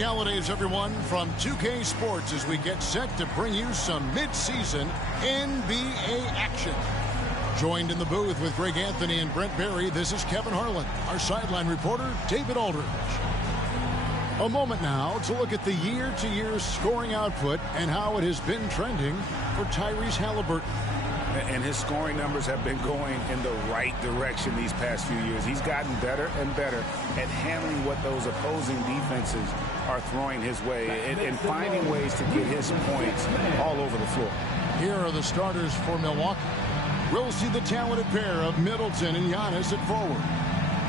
Happy holidays, everyone, from 2K Sports as we get set to bring you some mid-season NBA action. Joined in the booth with Greg Anthony and Brent Barry, this is Kevin Harlan. Our sideline reporter, David Aldridge. A moment now to look at the year-to-year scoring output and how it has been trending for Tyrese Halliburton. And his scoring numbers have been going in the right direction these past few years. He's gotten better and better at handling what those opposing defenses are throwing his way and finding ways to get his points all over the floor. Here are the starters for Milwaukee. We'll see the talented pair of Middleton and Giannis at forward.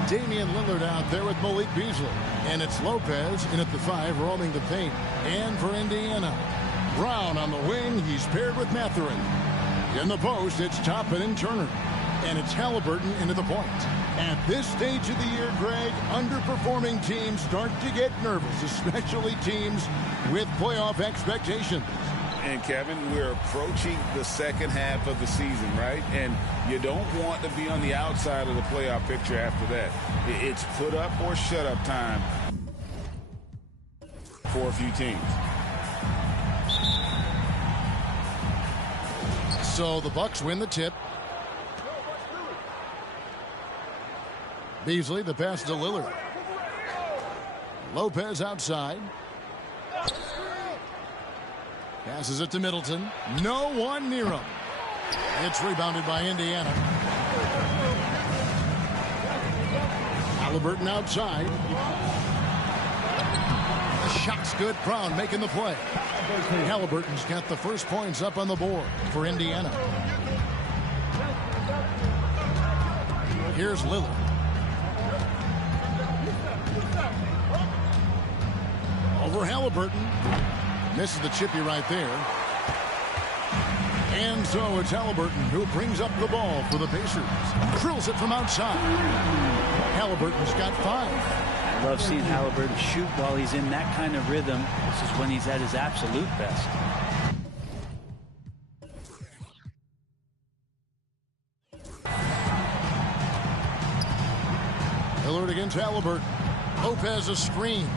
Damian Lillard out there with Malik Beasley. And it's Lopez in at the 5 roaming the paint. And for Indiana, Brown on the wing. He's paired with Mathurin. In the post, it's Toppin and Turner. And it's Halliburton into the point. At this stage of the year, Greg, underperforming teams start to get nervous, especially teams with playoff expectations. And, Kevin, we're approaching the second half of the season, right? And you don't want to be on the outside of the playoff picture after that. It's put up or shut up time for a few teams. So the Bucks win the tip. Beasley, the pass to Lillard. Lopez outside. Passes it to Middleton. No one near him. It's rebounded by Indiana. Halliburton outside. The shot's good. Brown making the play. Halliburton's got the first points up on the board for Indiana. Here's Lillard. Over Halliburton. Misses the chippy right there. And so it's Halliburton who brings up the ball for the Pacers. Drills it from outside. Halliburton's got 5. I love seeing Halliburton shoot while he's in that kind of rhythm. This is when he's at his absolute best. Lillard against Halliburton. Lopez a screen.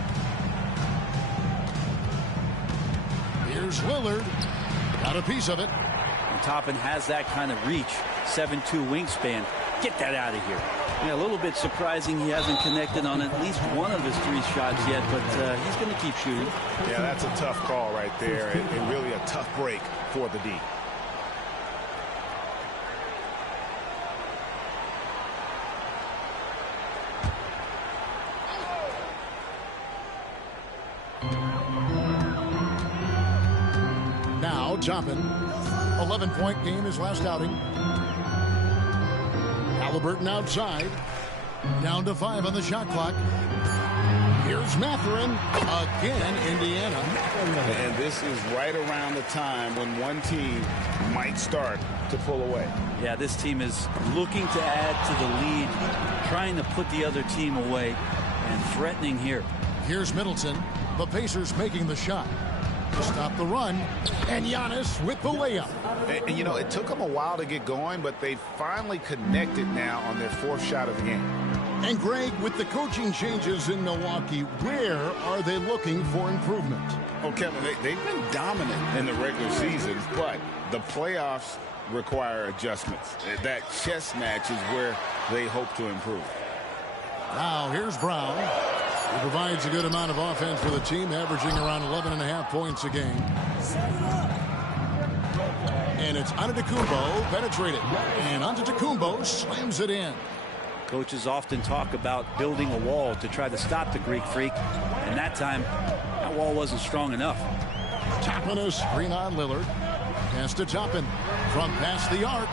Here's Lillard. Got a piece of it. And Toppin has that kind of reach. 7'2" wingspan. Get that out of here. Yeah, a little bit surprising he hasn't connected on at least one of his 3 shots yet, but he's going to keep shooting. Yeah, that's a tough call right there, and really a tough break for the D. Now Toppin. 11-point game his last outing. Halliburton outside. Down to 5 on the shot clock. Here's Mathurin. Again, Indiana. And this is right around the time when one team might start to pull away. Yeah, this team is looking to add to the lead, trying to put the other team away, and threatening here. Here's Middleton. The Pacers making the shot. To stop the run. And Giannis with the layup. And, you know, it took them a while to get going, but they finally connected now on their 4th shot of the game. And Greg, with the coaching changes in Milwaukee, where are they looking for improvement? Oh, Kevin, they've been dominant in the regular season, but the playoffs require adjustments. That chess match is where they hope to improve. Now, here's Brown. He provides a good amount of offense for the team, averaging around 11.5 points a game. And it's Antetokounmpo penetrated. And Antetokounmpo slams it in. Coaches often talk about building a wall to try to stop the Greek Freak. And that time, that wall wasn't strong enough. Toppin a screen on Lillard. Pass to Toppin from past the arc.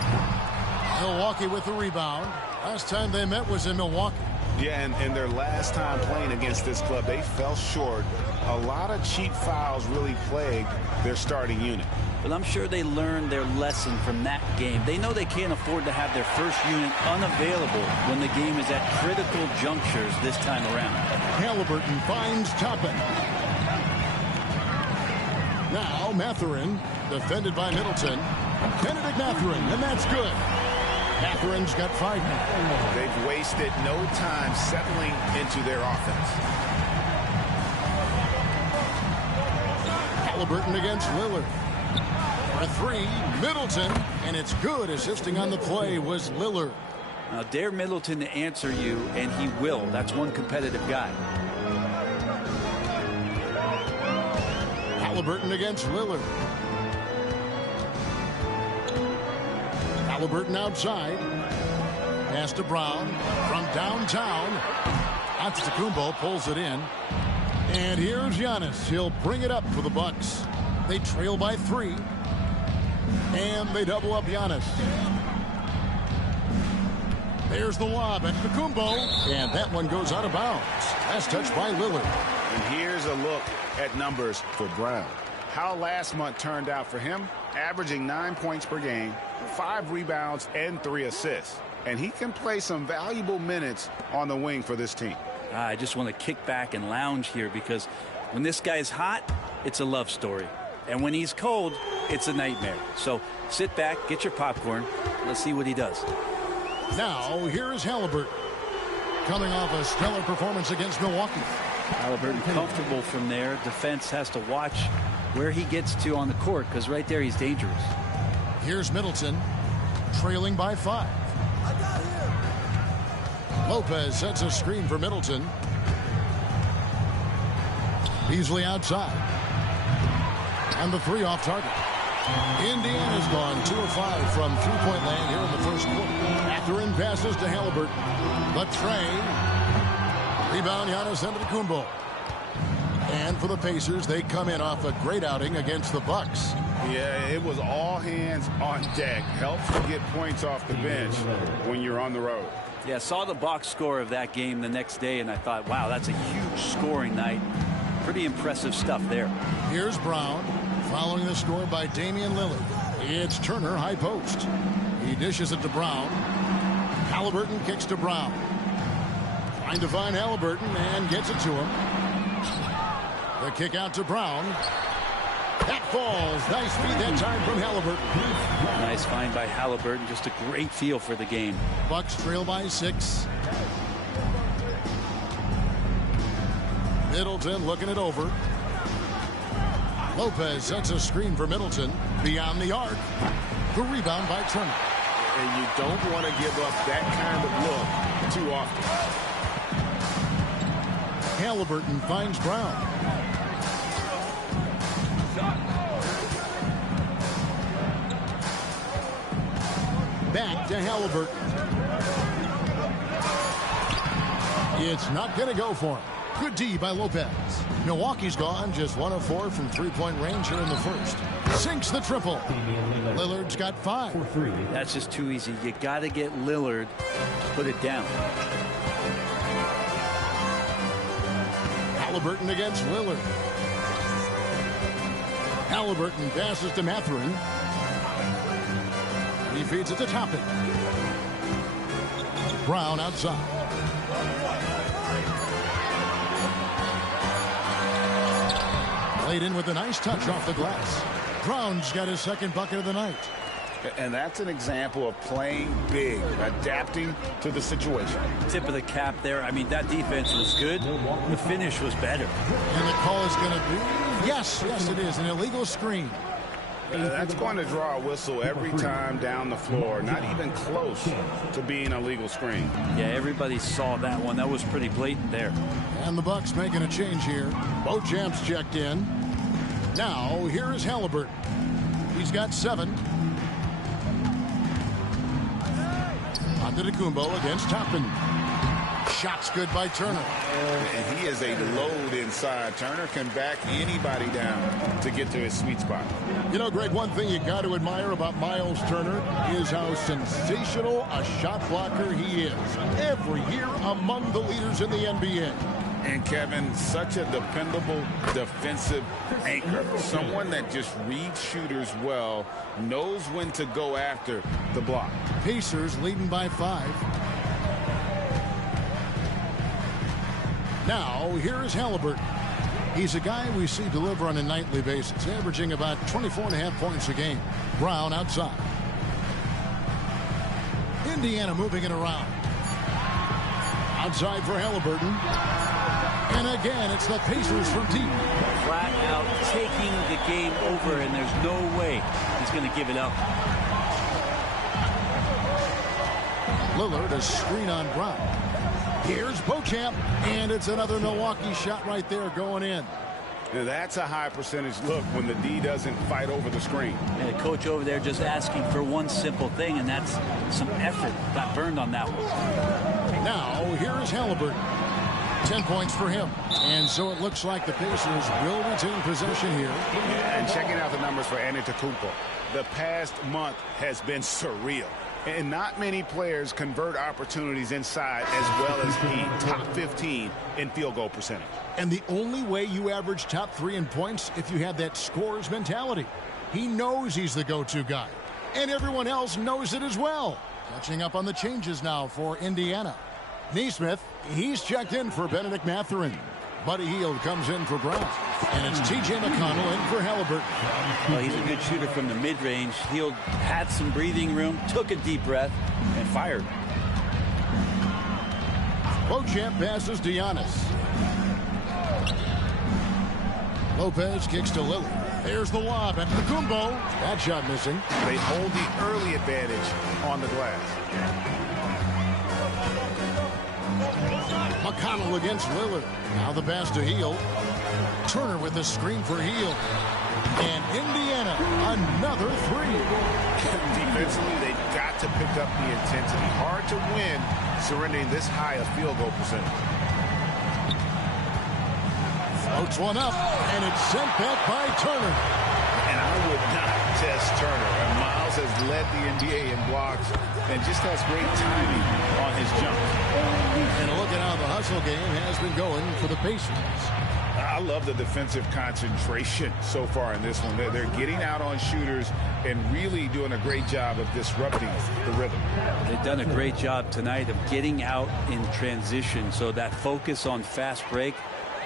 Milwaukee with the rebound. Last time they met was in Milwaukee. Yeah, and their last time playing against this club, they fell short. A lot of cheap fouls really plagued their starting unit. But I'm sure they learned their lesson from that game. They know they can't afford to have their first unit unavailable when the game is at critical junctures this time around. Halliburton finds Toppin. Now Mathurin, defended by Middleton. Benedict Mathurin, and that's good. Mathurin's got 5 now. They've wasted no time settling into their offense. Halliburton against Lillard. For three, Middleton, and it's good. Assisting on the play was Lillard. Now, dare Middleton to answer you, and he will. That's one competitive guy. Halliburton against Lillard. Halliburton outside. Pass to Brown from downtown. Antetokounmpo pulls it in. And here's Giannis. He'll bring it up for the Bucks. They trail by 3. And they double up Giannis. There's the lob at Antetokounmpo. And that one goes out of bounds. Last touch by Lillard. And here's a look at numbers for Brown. How last month turned out for him, averaging 9 points per game, 5 rebounds, and 3 assists. And he can play some valuable minutes on the wing for this team. I just want to kick back and lounge here because when this guy's hot, it's a love story. And when he's cold, it's a nightmare. So sit back, get your popcorn. Let's see what he does. Now, here is Halliburton. Coming off a stellar performance against Milwaukee. Halliburton comfortable from there. Defense has to watch where he gets to on the court because right there he's dangerous. Here's Middleton, trailing by 5. Lopez sets a screen for Middleton. Beasley outside. And the 3 off target. Indiana's gone 2 of 5 from three-point land here in the first quarter. After passes to Halliburton. The tray. Rebound Giannis Antetokounmpo. And for the Pacers, they come in off a great outing against the Bucks. Yeah, it was all hands on deck. Helps to get points off the bench when you're on the road. Yeah, saw the box score of that game the next day, and I thought, wow, that's a huge scoring night. Pretty impressive stuff there. Here's Brown, following the score by Damian Lillard. It's Turner, high post. He dishes it to Brown. Halliburton kicks to Brown. Trying to find Halliburton and gets it to him. The kick out to Brown. That falls. Nice feed that time from Halliburton. Nice find by Halliburton. Just a great feel for the game. Bucks trail by 6. Middleton looking it over. Lopez sets a screen for Middleton. Beyond the arc. The rebound by Turner. And you don't want to give up that kind of look too often. Halliburton finds Brown. Back to Halliburton. It's not going to go for him. Good D by Lopez. Milwaukee's gone just 1 of 4 from three-point range here in the first. Sinks the triple. Lillard's got 5. That's just too easy. You got to get Lillard to put it down. Halliburton against Lillard. Halliburton passes to Mathurin. He feeds it to Toppin. Brown outside. Laid in with a nice touch off the glass. Brown's got his second bucket of the night. And that's an example of playing big, adapting to the situation. Tip of the cap there. I mean, that defense was good. The finish was better. And the call is going to be, yes, it is, an illegal screen. That's going to draw a whistle every time down the floor. Not even close to being a legal screen. Yeah, everybody saw that one. That was pretty blatant there. And the Bucks making a change here. Both champs checked in. Now, here is Halliburton. He's got 7. Antetokounmpo against Toppin. Shots good by Turner. And he is a load inside. Turner can back anybody down to get to his sweet spot. You know, Greg, one thing you got to admire about Miles Turner is how sensational a shot blocker he is. Every year among the leaders in the NBA. And Kevin, such a dependable defensive anchor. Someone that just reads shooters well, knows when to go after the block. Pacers leading by 5. Now, here is Halliburton. He's a guy we see deliver on a nightly basis, averaging about 24.5 points a game. Brown outside. Indiana moving it around. Outside for Halliburton. And again, it's the Pacers from deep. Flat out taking the game going to give it up. Lillard, a screen on Brown. Here's Beauchamp, and it's another Milwaukee shot right there going in. Now that's a high percentage look when the D doesn't fight over the screen. And the coach over there just asking for one simple thing, and that's some effort. Got burned on that one. Now, here's Halliburton. 10 points for him. And so it looks like the Pacers will retain possession here. And checking out the numbers for Antetokounmpo, the past month has been surreal. And not many players convert opportunities inside as well as he. Top 15 in field goal percentage. And the only way you average top 3 in points if you have that scorer's mentality. He knows he's the go-to guy. And everyone else knows it as well. Catching up on the changes now for Indiana. Nesmith, he's checked in for Benedict Mathurin. Buddy Hield comes in for Brown. And it's T.J. McConnell in for Halliburton. Well, he's a good shooter from the mid-range. Hield had some breathing room, took a deep breath, and fired. Beauchamp passes to Giannis. Lopez kicks to Lillard. There's the lob at Antetokounmpo. That shot missing. They hold the early advantage on the glass. McConnell against Lillard. Now the pass to Hield. Turner with the screen for Hield. And Indiana, another 3. Defensively, they've got to pick up the intensity. Hard to win surrendering this high a field goal percentage. Floats one up, and it's sent back by Turner. And I would not test Turner. And Miles has led the NBA in blocks and just has great timing on his jump. And look at how the hustle game has been going for the Pacers. I love the defensive concentration so far in this one. They're getting out on shooters and really doing a great job of disrupting the rhythm. They've done a great job tonight of getting out in transition, so that focus on fast break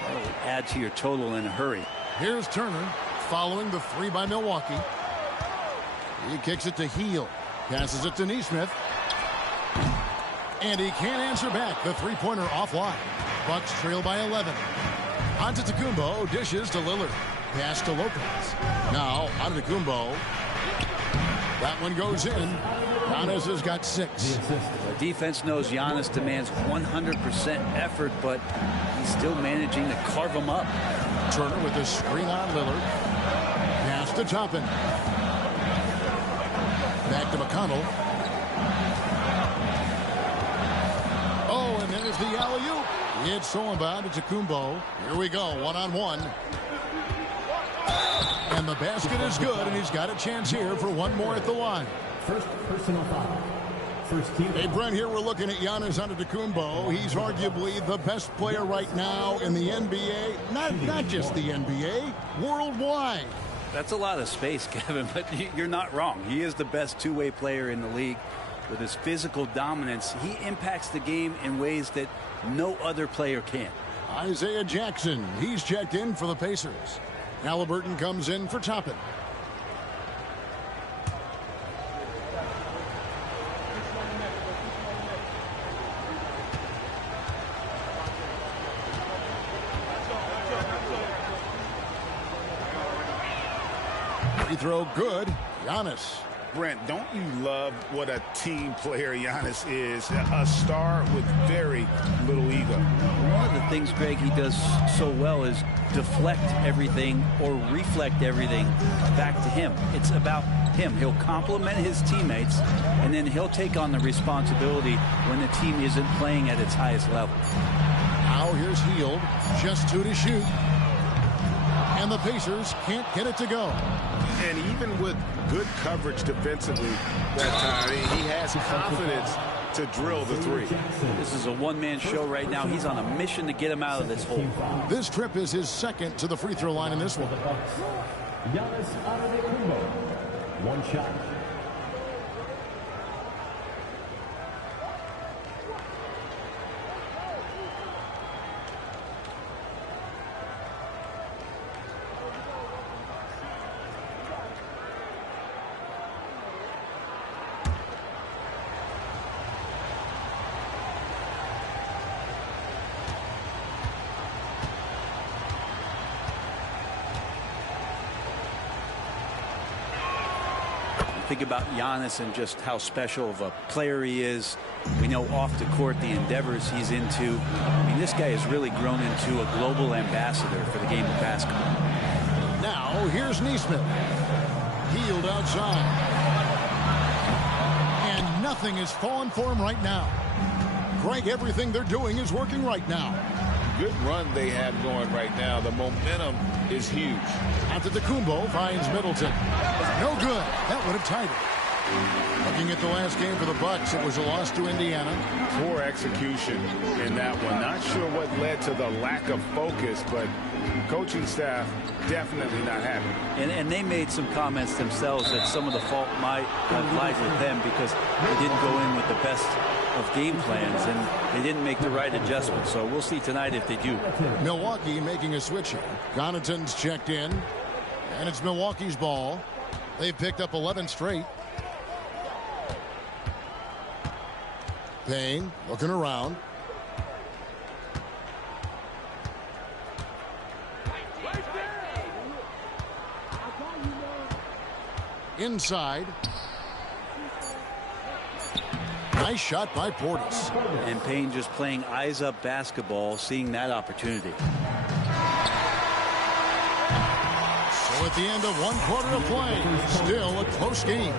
will add to your total in a hurry. Here's Turner following the 3 by Milwaukee. He kicks it to Hield. Passes it to Nesmith. And he can't answer back. The three-pointer offline. Bucks trail by 11. Antetokounmpo dishes to Lillard. Pass to Lopez. Now Antetokounmpo. That one goes in. Giannis has got 6. The defense knows Giannis demands 100% effort, but he's still managing to carve him up. Turner with the screen on Lillard. Pass to Toppin. Back to McConnell. Oh, and there's the alley-oop. It's thrown by Antetokounmpo. Here we go, one-on-one. And the basket is good, and he's got a chance here for one more at the line. First personal foul. First team. Hey, Brent, here we're looking at Giannis Antetokounmpo. He's arguably the best player right now in the NBA. Not just the NBA, worldwide. That's a lot of space, Kevin, but you're not wrong. He is the best two-way player in the league. With his physical dominance, he impacts the game in ways that no other player can. Isaiah Jackson, he's checked in for the Pacers. Halliburton comes in for Toppin. Free throw good. Giannis. Brent, don't you love what a team player Giannis is? A star with very little ego. One of the things, Greg, he does so well is deflect everything or reflect everything back to him. It's about him. He'll compliment his teammates, and then he'll take on the responsibility when the team isn't playing at its highest level. Now here's Hield. Just 2 to shoot. And the Pacers can't get it to go. And even with good coverage defensively that time, he has confidence to drill the 3. This is a one-man show right now. He's on a mission to get him out of this hole. This trip is his second to the free throw line in this one. Giannis Antetokounmpo. One shot. think about Giannis and just how special of a player he is. We know off the court the endeavors he's into. I mean, this guy has really grown into a global ambassador for the game of basketball. Now, here's Neesmith. Healed outside. And nothing is falling for him right now. Greg, everything they're doing is working right now. Good run they have going right now. The momentum is huge. Antetokounmpo finds Middleton. No good. That would have tied it. Looking at the last game for the Bucks, it was a loss to Indiana. Poor execution in that one. Not sure what led to the lack of focus, but coaching staff definitely not happy. And they made some comments themselves that some of the fault might have lied with them because they didn't go in with the best of game plans and they didn't make the right adjustments. So we'll see tonight if they do. Milwaukee making a switch here. Connaughton's checked in, and it's Milwaukee's ball. They've picked up 11 straight. Payne looking around. Inside. Nice shot by Portis. And Payne just playing eyes up basketball, seeing that opportunity. So at the end of one quarter of play, still a close game.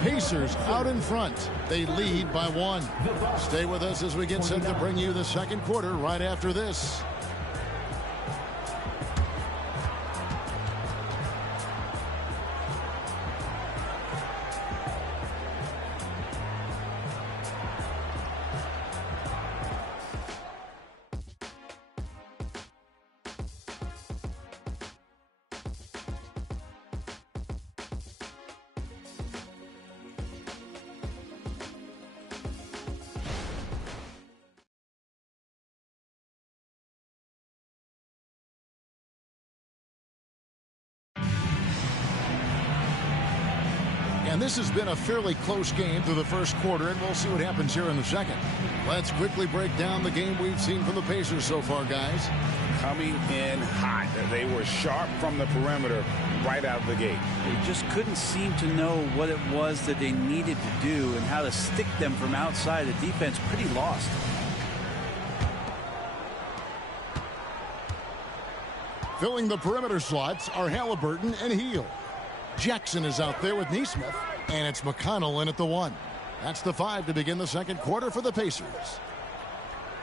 Pacers out in front. They lead by 1. Stay with us as we get set to bring you the second quarter right after this. And this has been a fairly close game through the first quarter, and we'll see what happens here in the second. Let's quickly break down the game we've seen from the Pacers so far, guys. Coming in hot. They were sharp from the perimeter right out of the gate. They just couldn't seem to know what it was that they needed to do and how to stick them from outside. The defense pretty lost. Filling the perimeter slots are Halliburton and Hield. Jackson is out there with Neesmith, and it's McConnell in at the 1. That's the 5 to begin the second quarter for the Pacers.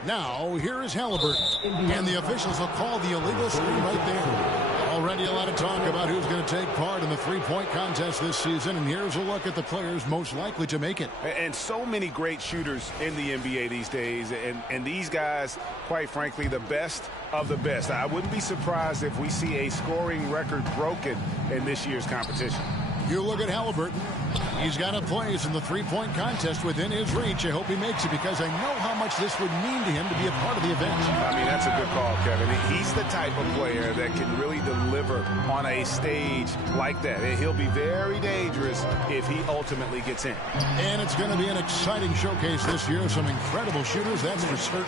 Now, here is Halliburton, and the officials will call the illegal screen right there. Already a lot of talk about who's going to take part in the three-point contest this season, and here's a look at the players most likely to make it. And so many great shooters in the NBA these days, and these guys, quite frankly, the best of the best. I wouldn't be surprised if we see a scoring record broken in this year's competition. You look at Halliburton. He's got a place in the three-point contest within his reach. I hope he makes it because I know how much this would mean to him to be a part of the event. I mean, that's a good call, Kevin. He's the type of player that can really deliver on a stage like that. He'll be very dangerous if he ultimately gets in. And it's going to be an exciting showcase this year. Some incredible shooters, that's for certain.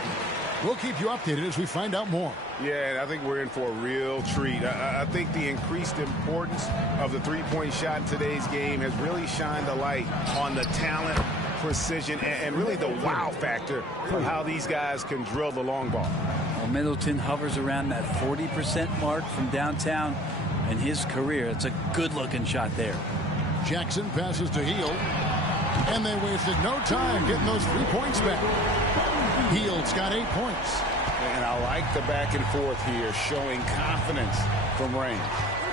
We'll keep you updated as we find out more. Yeah, and I think we're in for a real treat. I think the increased importance of the three-point shot in today's game has really shined a light on the talent, precision, and really the wow factor of how these guys can drill the long ball. Well, Middleton hovers around that 40% mark from downtown in his career. It's a good-looking shot there. Jackson passes to Hield, and they wasted no time getting those 3 points back. Hield's got 8 points. And I like the back and forth here, showing confidence from range.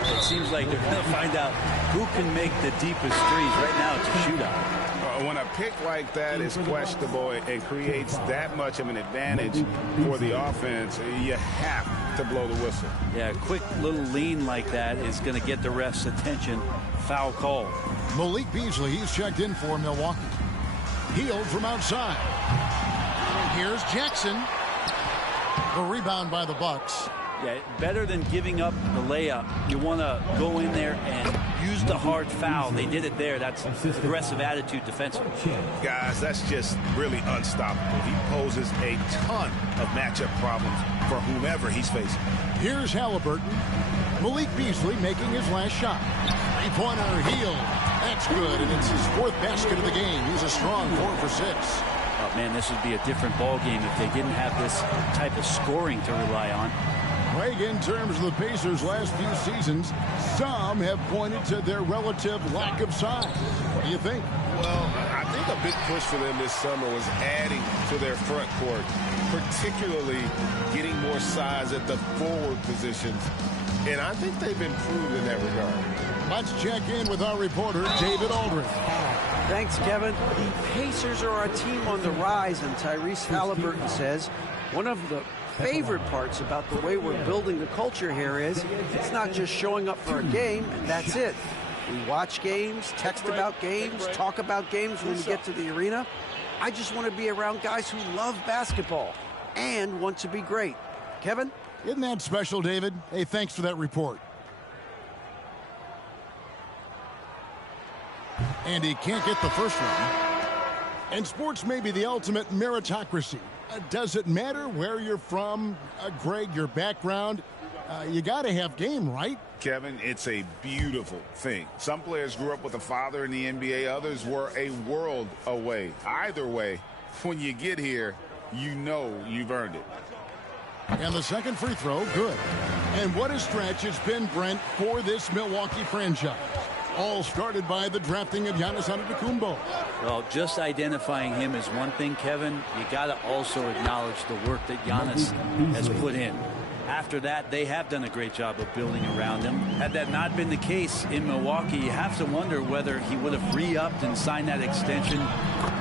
It seems like they're going to find out who can make the deepest threes. Right now, it's a shootout. When a pick like that is questionable and creates that much of an advantage for the offense, you have to blow the whistle. Yeah, a quick little lean like that is going to get the ref's attention. Foul call. Malik Beasley, he's checked in for Milwaukee. Hield from outside. Here's Jackson. The rebound by the Bucks. Yeah, better than giving up the layup. You want to go in there and use the hard foul. They did it there. That's aggressive attitude defensively. Guys, that's just really unstoppable. He poses a ton of matchup problems for whomever he's facing. Here's Halliburton. Malik Beasley making his last shot. Three-pointer, Heel. That's good, and it's his 4th basket of the game. He's a strong 4 for 6. Oh, man, this would be a different ball game if they didn't have this type of scoring to rely on. Greg, in terms of the Pacers' last few seasons, some have pointed to their relative lack of size. What do you think? Well, I think a big push for them this summer was adding to their front court, particularly getting more size at the forward positions. And I think they've improved in that regard. Let's check in with our reporter, David Aldridge. Thanks, Kevin. The Pacers are a team on the rise, and Tyrese Halliburton says one of the favorite parts about the way we're building the culture here is it's not just showing up for a game and that's it. We watch games, text about games, talk about games when we get to the arena. I just want to be around guys who love basketball and want to be great. Kevin? Isn't that special, David? Hey, thanks for that report. And he can't get the first one. And sports may be the ultimate meritocracy. Does it matter where you're from, Greg, your background? You got to have game, right? Kevin, it's a beautiful thing. Some players grew up with a father in the NBA. Others were a world away. Either way, when you get here, you know you've earned it. And the second free throw, good. And what a stretch it's been, Brent, for this Milwaukee franchise. All started by the drafting of Giannis Antetokounmpo. Well, just identifying him is one thing, Kevin. You got to also acknowledge the work that Giannis has put in. After that, they have done a great job of building around him. Had that not been the case in Milwaukee, you have to wonder whether he would have re-upped and signed that extension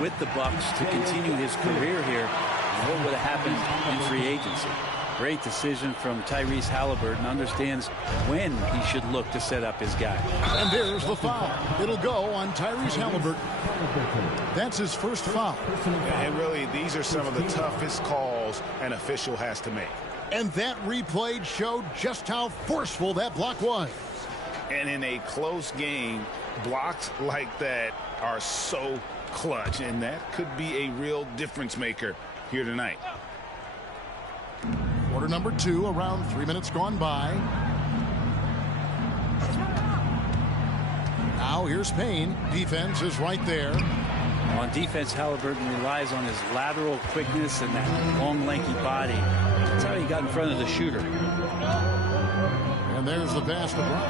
with the Bucks to continue his career here. What would have happened in free agency? Great decision from Tyrese Halliburton. Understands when he should look to set up his guy. And there's the foul. It'll go on Tyrese Halliburton. That's his first foul. And really, these are some of the toughest calls an official has to make. And that replay showed just how forceful that block was. And in a close game, blocks like that are so clutch, and that could be a real difference maker here tonight. Quarter number 2, around 3 minutes gone by. Now here's Payne. Defense is right there. On defense, Halliburton relies on his lateral quickness and that long, lanky body. That's how he got in front of the shooter. And there's the pass to Brown.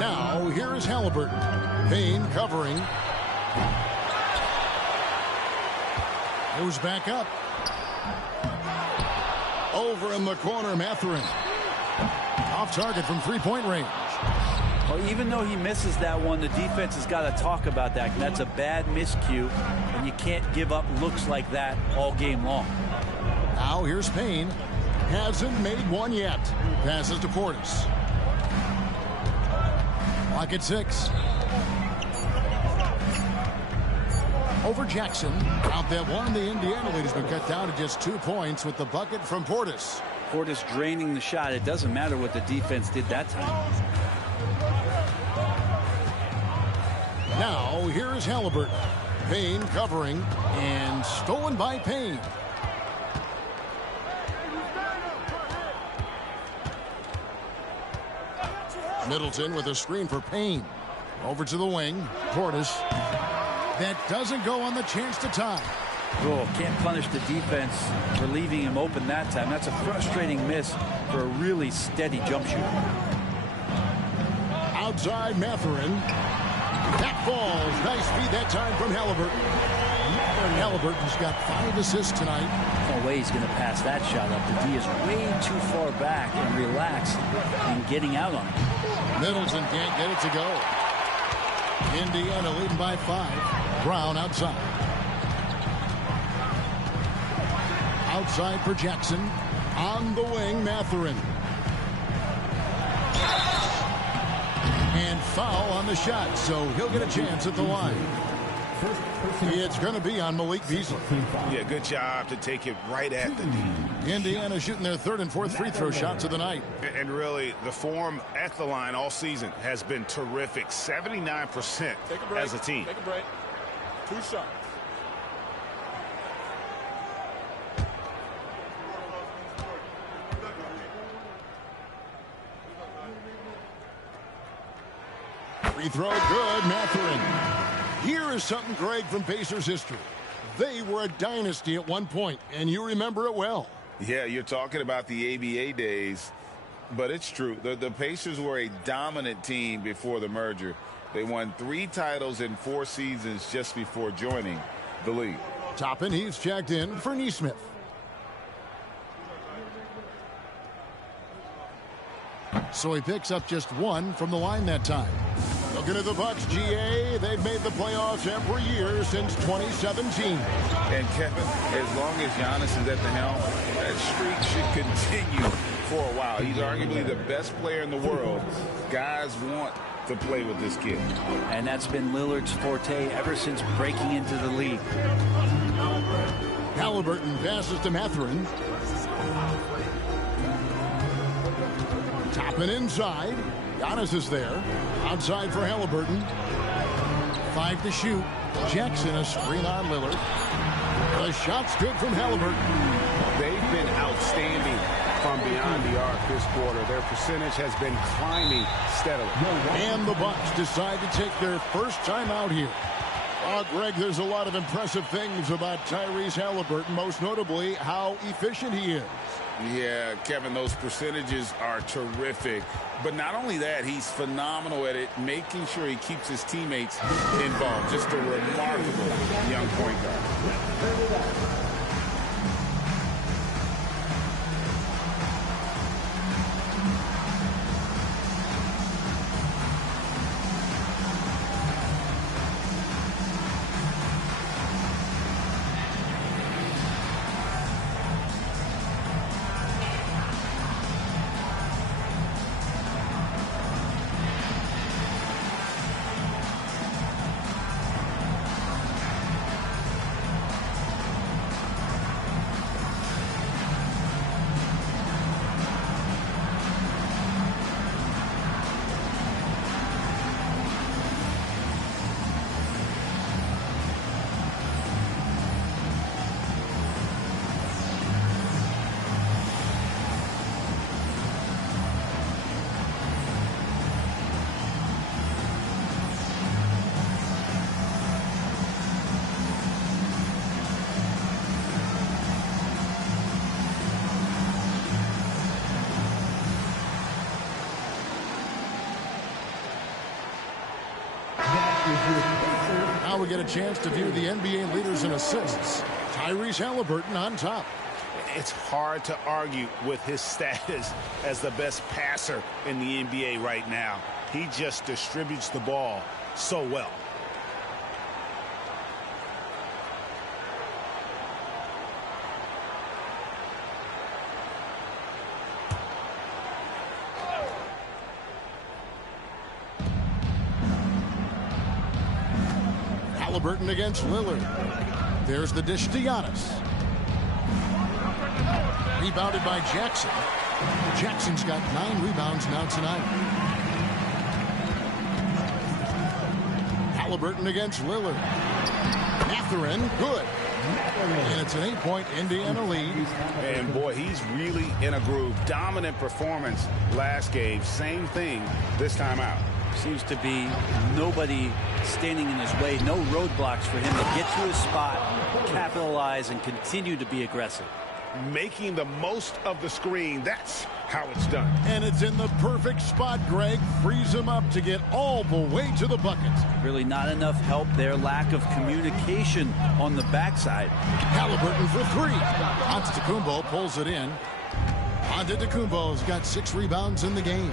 Now here is Halliburton. Payne covering. Goes back up. Over in the corner, Mathurin. Off target from three-point range. Well, even though he misses that one, the defense has got to talk about that. That's a bad miscue, and you can't give up looks like that all game long. Now here's Payne. Hasn't made one yet. Passes to Portis. Clock at 6. Over Jackson. Out that one. The Indiana lead has been cut down to just 2 points with the bucket from Portis. Portis draining the shot. It doesn't matter what the defense did that time. Now here is Halliburton. Payne covering and stolen by Payne. Middleton with a screen for Payne. Over to the wing. Portis. That doesn't go on the chance to tie. Oh, can't punish the defense for leaving him open that time. That's a frustrating miss for a really steady jump shooter. Outside Mathurin. That falls. Nice feed that time from Halliburton. Halliburton's got 5 assists tonight. No way he's going to pass that shot up. The D is way too far back and relaxed in getting out on it. Middleton can't get it to go. Indiana leading by 5. Brown outside. Outside for Jackson. On the wing, Mathurin. And foul on the shot, so he'll get a chance at the line. It's going to be on Malik Beasley. Yeah, good job to take it right at the D. Indiana shooting their 3rd and 4th free throw shots of the night. And really, the form at the line all season has been terrific. 79% as a team. Take a break. 2 shots. Free throw good, Mathurin. Here is something, Greg, from Pacers history. They were a dynasty at one point, and you remember it well. Yeah, you're talking about the ABA days, but it's true. The Pacers were a dominant team before the merger. They won 3 titles in 4 seasons just before joining the league. Toppin, he's checked in for Neesmith. So he picks up just 1 from the line that time. Looking at the Bucks, GA, they've made the playoffs every year since 2017. And Kevin, as long as Giannis is at the helm, that streak should continue for a while. He's arguably the best player in the world. Guys want to play with this kid. And that's been Lillard's forte ever since breaking into the league. Halliburton passes to Mathurin. Toppin inside. Giannis is there. Outside for Halliburton. 5 to shoot. Jackson, a screen on Lillard. The shot's good from Halliburton. They've been outstanding from beyond the arc this quarter. Their percentage has been climbing steadily. And the Bucks decide to take their first time out here. Greg, there's a lot of impressive things about Tyrese Halliburton, most notably how efficient he is. Yeah, Kevin, those percentages are terrific. But not only that, he's phenomenal at it, making sure he keeps his teammates involved. Just a remarkable young point guard. Now we get a chance to view the NBA leaders in assists. Tyrese Halliburton on top. It's hard to argue with his status as the best passer in the NBA right now. He just distributes the ball so well. Halliburton against Lillard. There's the dish to Giannis. Rebounded by Jackson. Jackson's got 9 rebounds now tonight. Halliburton against Lillard. Mathurin, good. And it's an 8-point Indiana lead. And boy, he's really in a groove. Dominant performance last game. Same thing this time out. Seems to be nobody standing in his way. No roadblocks for him to get to his spot, capitalize, and continue to be aggressive. Making the most of the screen. That's how it's done. And it's in the perfect spot, Greg. Frees him up to get all the way to the bucket. Really not enough help there. Lack of communication on the backside. Halliburton for 3. Antetokounmpo pulls it in. Antetokounmpo's got 6 rebounds in the game.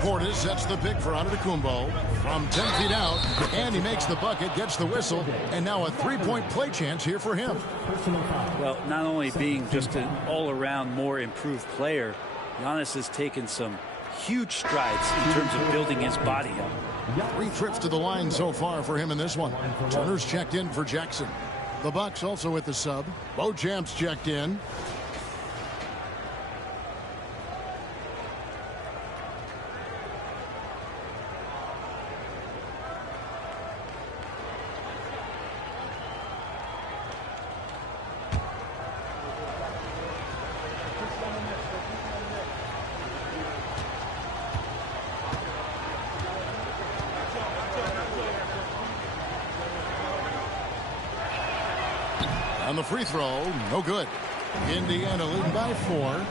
Portis sets the pick for Antetokounmpo from 10 feet out, and he makes the bucket, gets the whistle, and now a 3-point play chance here for him. Well, not only being just an all-around more improved player, Giannis has taken some huge strides in terms of building his body up. 3 trips to the line so far for him in this one. Turner's checked in for Jackson. The Bucks also with the sub. Beauchamp's checked in. On the free throw, no good. Indiana leading by 4.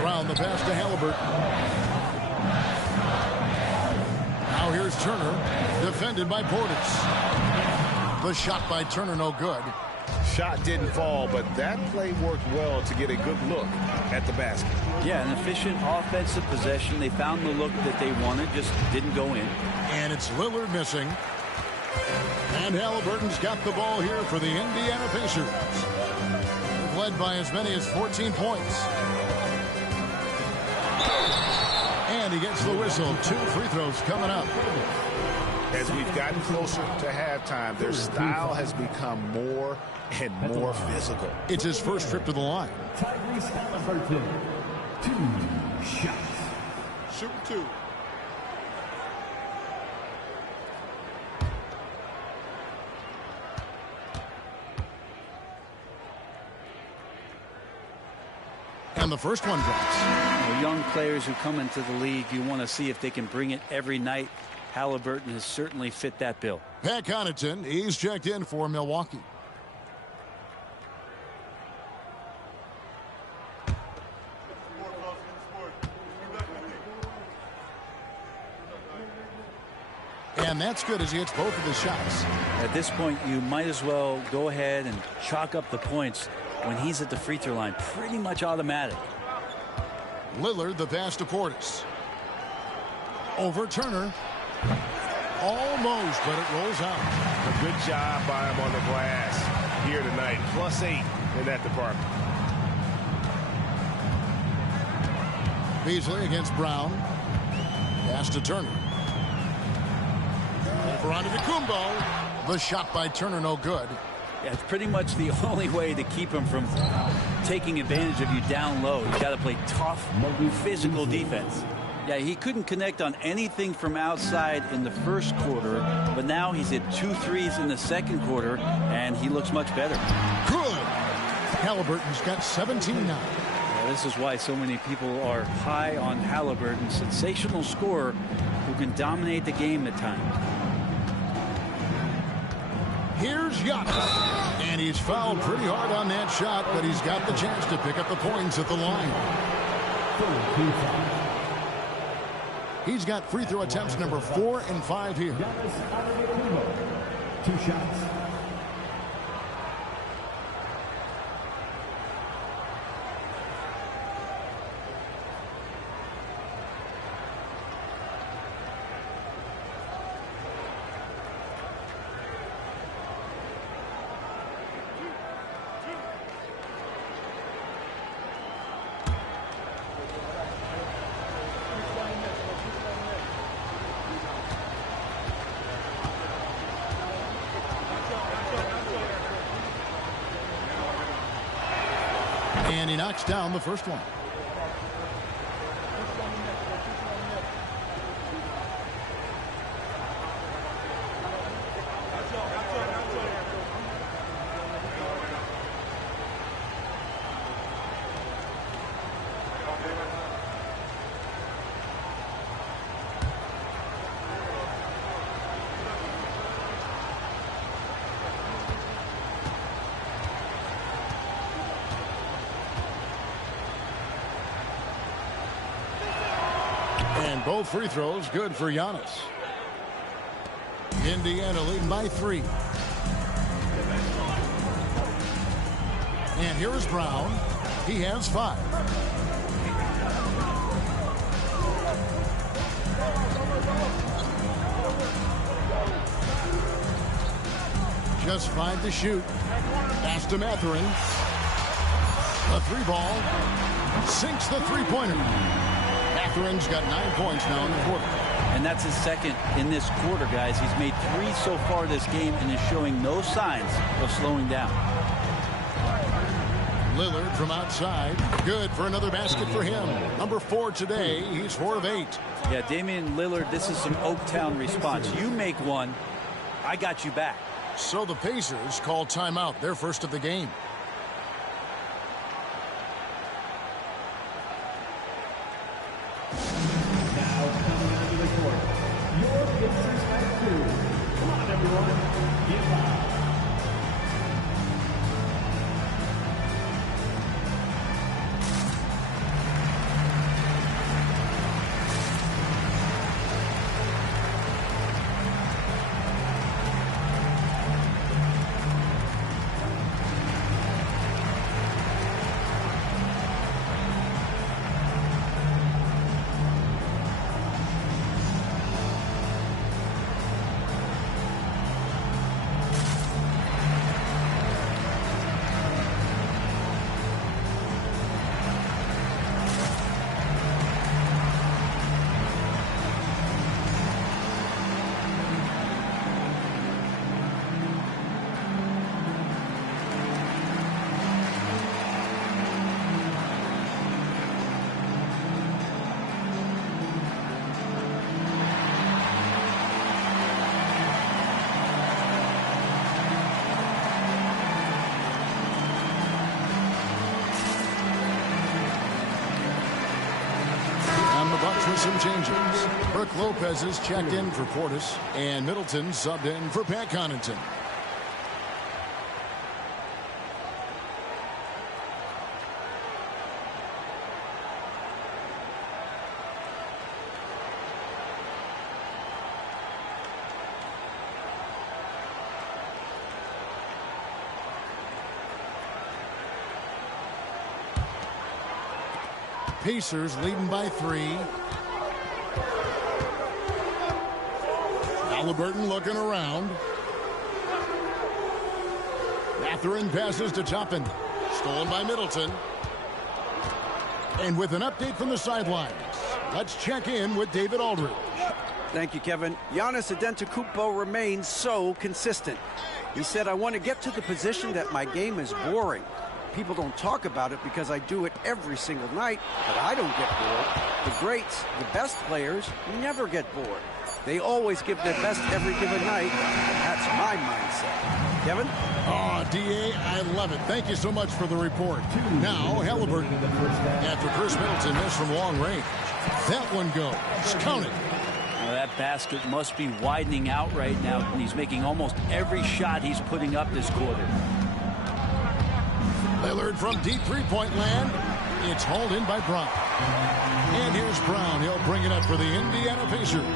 Brown the pass to Halliburton. Now here's Turner, defended by Portis. The shot by Turner, no good. Shot didn't fall, but that play worked well to get a good look at the basket. Yeah, an efficient offensive possession. They found the look that they wanted, just didn't go in. And it's Lillard missing. And Halliburton's got the ball here for the Indiana Pacers. Led by as many as 14 points. And he gets the whistle. 2 free throws coming up. As we've gotten closer to halftime, their style has become more and more physical. It's his first trip to the line. Tyrese Halliburton, 2 shots. Shoot 2. And the first one drops. Young players who come into the league, you want to see if they can bring it every night. Halliburton has certainly fit that bill. Pat Connaughton, he's checked in for Milwaukee. And that's good as he hits both of his shots. At this point, you might as well go ahead and chalk up the points when he's at the free throw line. Pretty much automatic. Lillard the pass to Portis. Over Turner. Almost, but it rolls out. A good job by him on the glass here tonight. +8 in that department. Beasley against Brown. Pass to Turner. Over onto Kumbo. The shot by Turner, no good. Yeah, it's pretty much the only way to keep him from taking advantage of you down low. You got to play tough, physical defense. Yeah, he couldn't connect on anything from outside in the first quarter, but now he's hit 2 threes in the second quarter, and he looks much better. Good. Halliburton's got 17 now. Yeah, this is why so many people are high on Halliburton. Sensational scorer who can dominate the game at times. Here's Giannis. And he's fouled pretty hard on that shot, but he's got the chance to pick up the points at the line. He's got free throw attempts number 4 and 5 here. 2 shots. And he knocks down the first one. And both free throws good for Giannis. Indiana leading by 3. And here is Brown. He has 5. Just 5 to shoot. Pass to Mathurin. A 3-ball. Sinks the 3-pointer. Mathurin's got 9 points now in the quarter. And that's his second in this quarter, guys. He's made 3 so far this game and is showing no signs of slowing down. Lillard from outside. Good for another basket for him. Number 4 today. He's 4 of 8. Yeah, Damian Lillard, this is some Oaktown response. You make one, I got you back. So the Pacers call timeout, their first of the game. Now coming onto the court, your Pacers at 2. Come on, everyone. Give up. Bucks with some changes. Brook Lopez is checked in for Portis, and Middleton subbed in for Pat Connaughton. Pacers leading by 3. Halliburton looking around. Mathurin passes to Toppin. Stolen by Middleton. And with an update from the sidelines, let's check in with David Aldridge. Thank you, Kevin. Giannis Antetokounmpo remains so consistent. He said, I want to get to the position that my game is boring. People don't talk about it because I do it every single night, but I don't get bored. The greats, the best players, never get bored. They always give their best every given night, and that's my mindset. Kevin? Oh, D.A., I love it. Thank you so much for the report. Now, Halliburton. After Chris Middleton missed from long range. That one goes. Count it. That basket must be widening out right now, and he's making almost every shot he's putting up this quarter. Lillard from deep three-point land. It's hauled in by Brown. And here's Brown. He'll bring it up for the Indiana Pacers.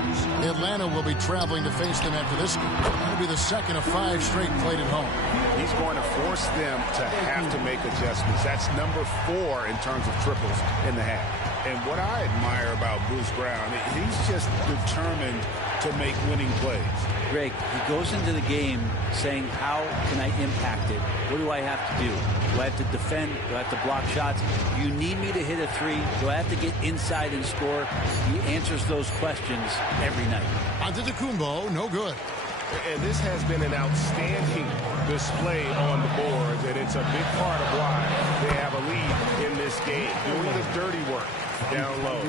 Atlanta will be traveling to face them after this game. That'll be the second of 5 straight played at home. He's going to force them to have to make adjustments. That's number 4 in terms of triples in the half. And what I admire about Bruce Brown, he's just determined to make winning plays. Greg, he goes into the game saying, how can I impact it? What do I have to do? Do I have to defend? Do I have to block shots? You need me to hit a 3? Do I have to get inside and score? He answers those questions every night. Antetokounmpo, no good. And this has been an outstanding display on the boards, and it's a big part of why they have a lead in this game. Doing the dirty work down low.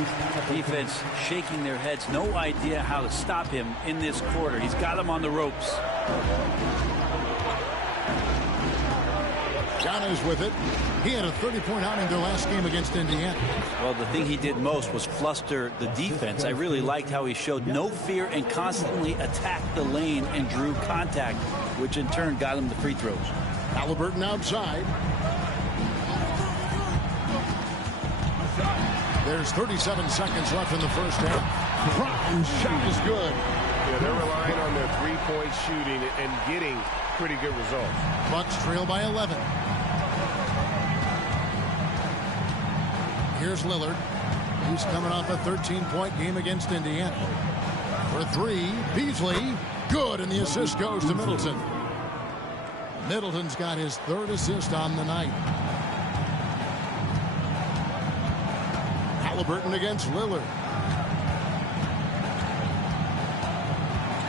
Defense shaking their heads. No idea how to stop him in this quarter. He's got him on the ropes. Giannis with it. He had a 30-point outing their last game against Indiana. Well, the thing he did most was fluster the defense. I really liked how he showed no fear and constantly attacked the lane and drew contact, which in turn got him the free throws. Halliburton outside. There's 37 seconds left in the first half. Brown's shot is good. Yeah, they're relying on their three-point shooting and getting pretty good results. Bucks trail by 11. Here's Lillard. He's coming off a 13-point game against Indiana. For 3, Beasley. Good, and the assist goes to Middleton. Middleton's got his 3rd assist on the night. Halliburton against Lillard.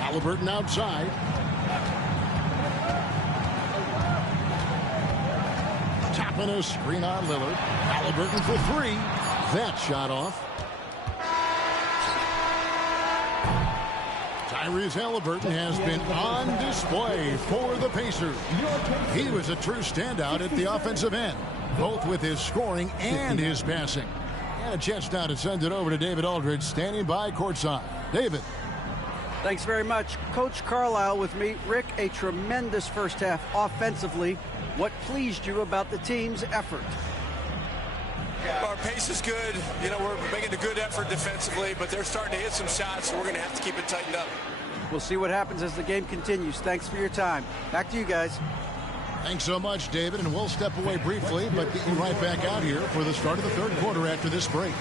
Halliburton outside. Tapping a screen on Lillard. Halliburton for 3. That shot off. Tyrese Halliburton has been on display for the Pacers. He was a true standout at the offensive end, both with his scoring and his passing. And a chance now to send it over to David Aldridge, standing by courtside. David. Thanks very much. Coach Carlisle with me. Rick, a tremendous first half offensively. What pleased you about the team's effort? Our pace is good. You know, we're making a good effort defensively, but they're starting to hit some shots, so we're going to have to keep it tightened up. We'll see what happens as the game continues. Thanks for your time. Back to you guys. Thanks so much, David, and we'll step away briefly, but get you right back out here for the start of the third quarter after this break.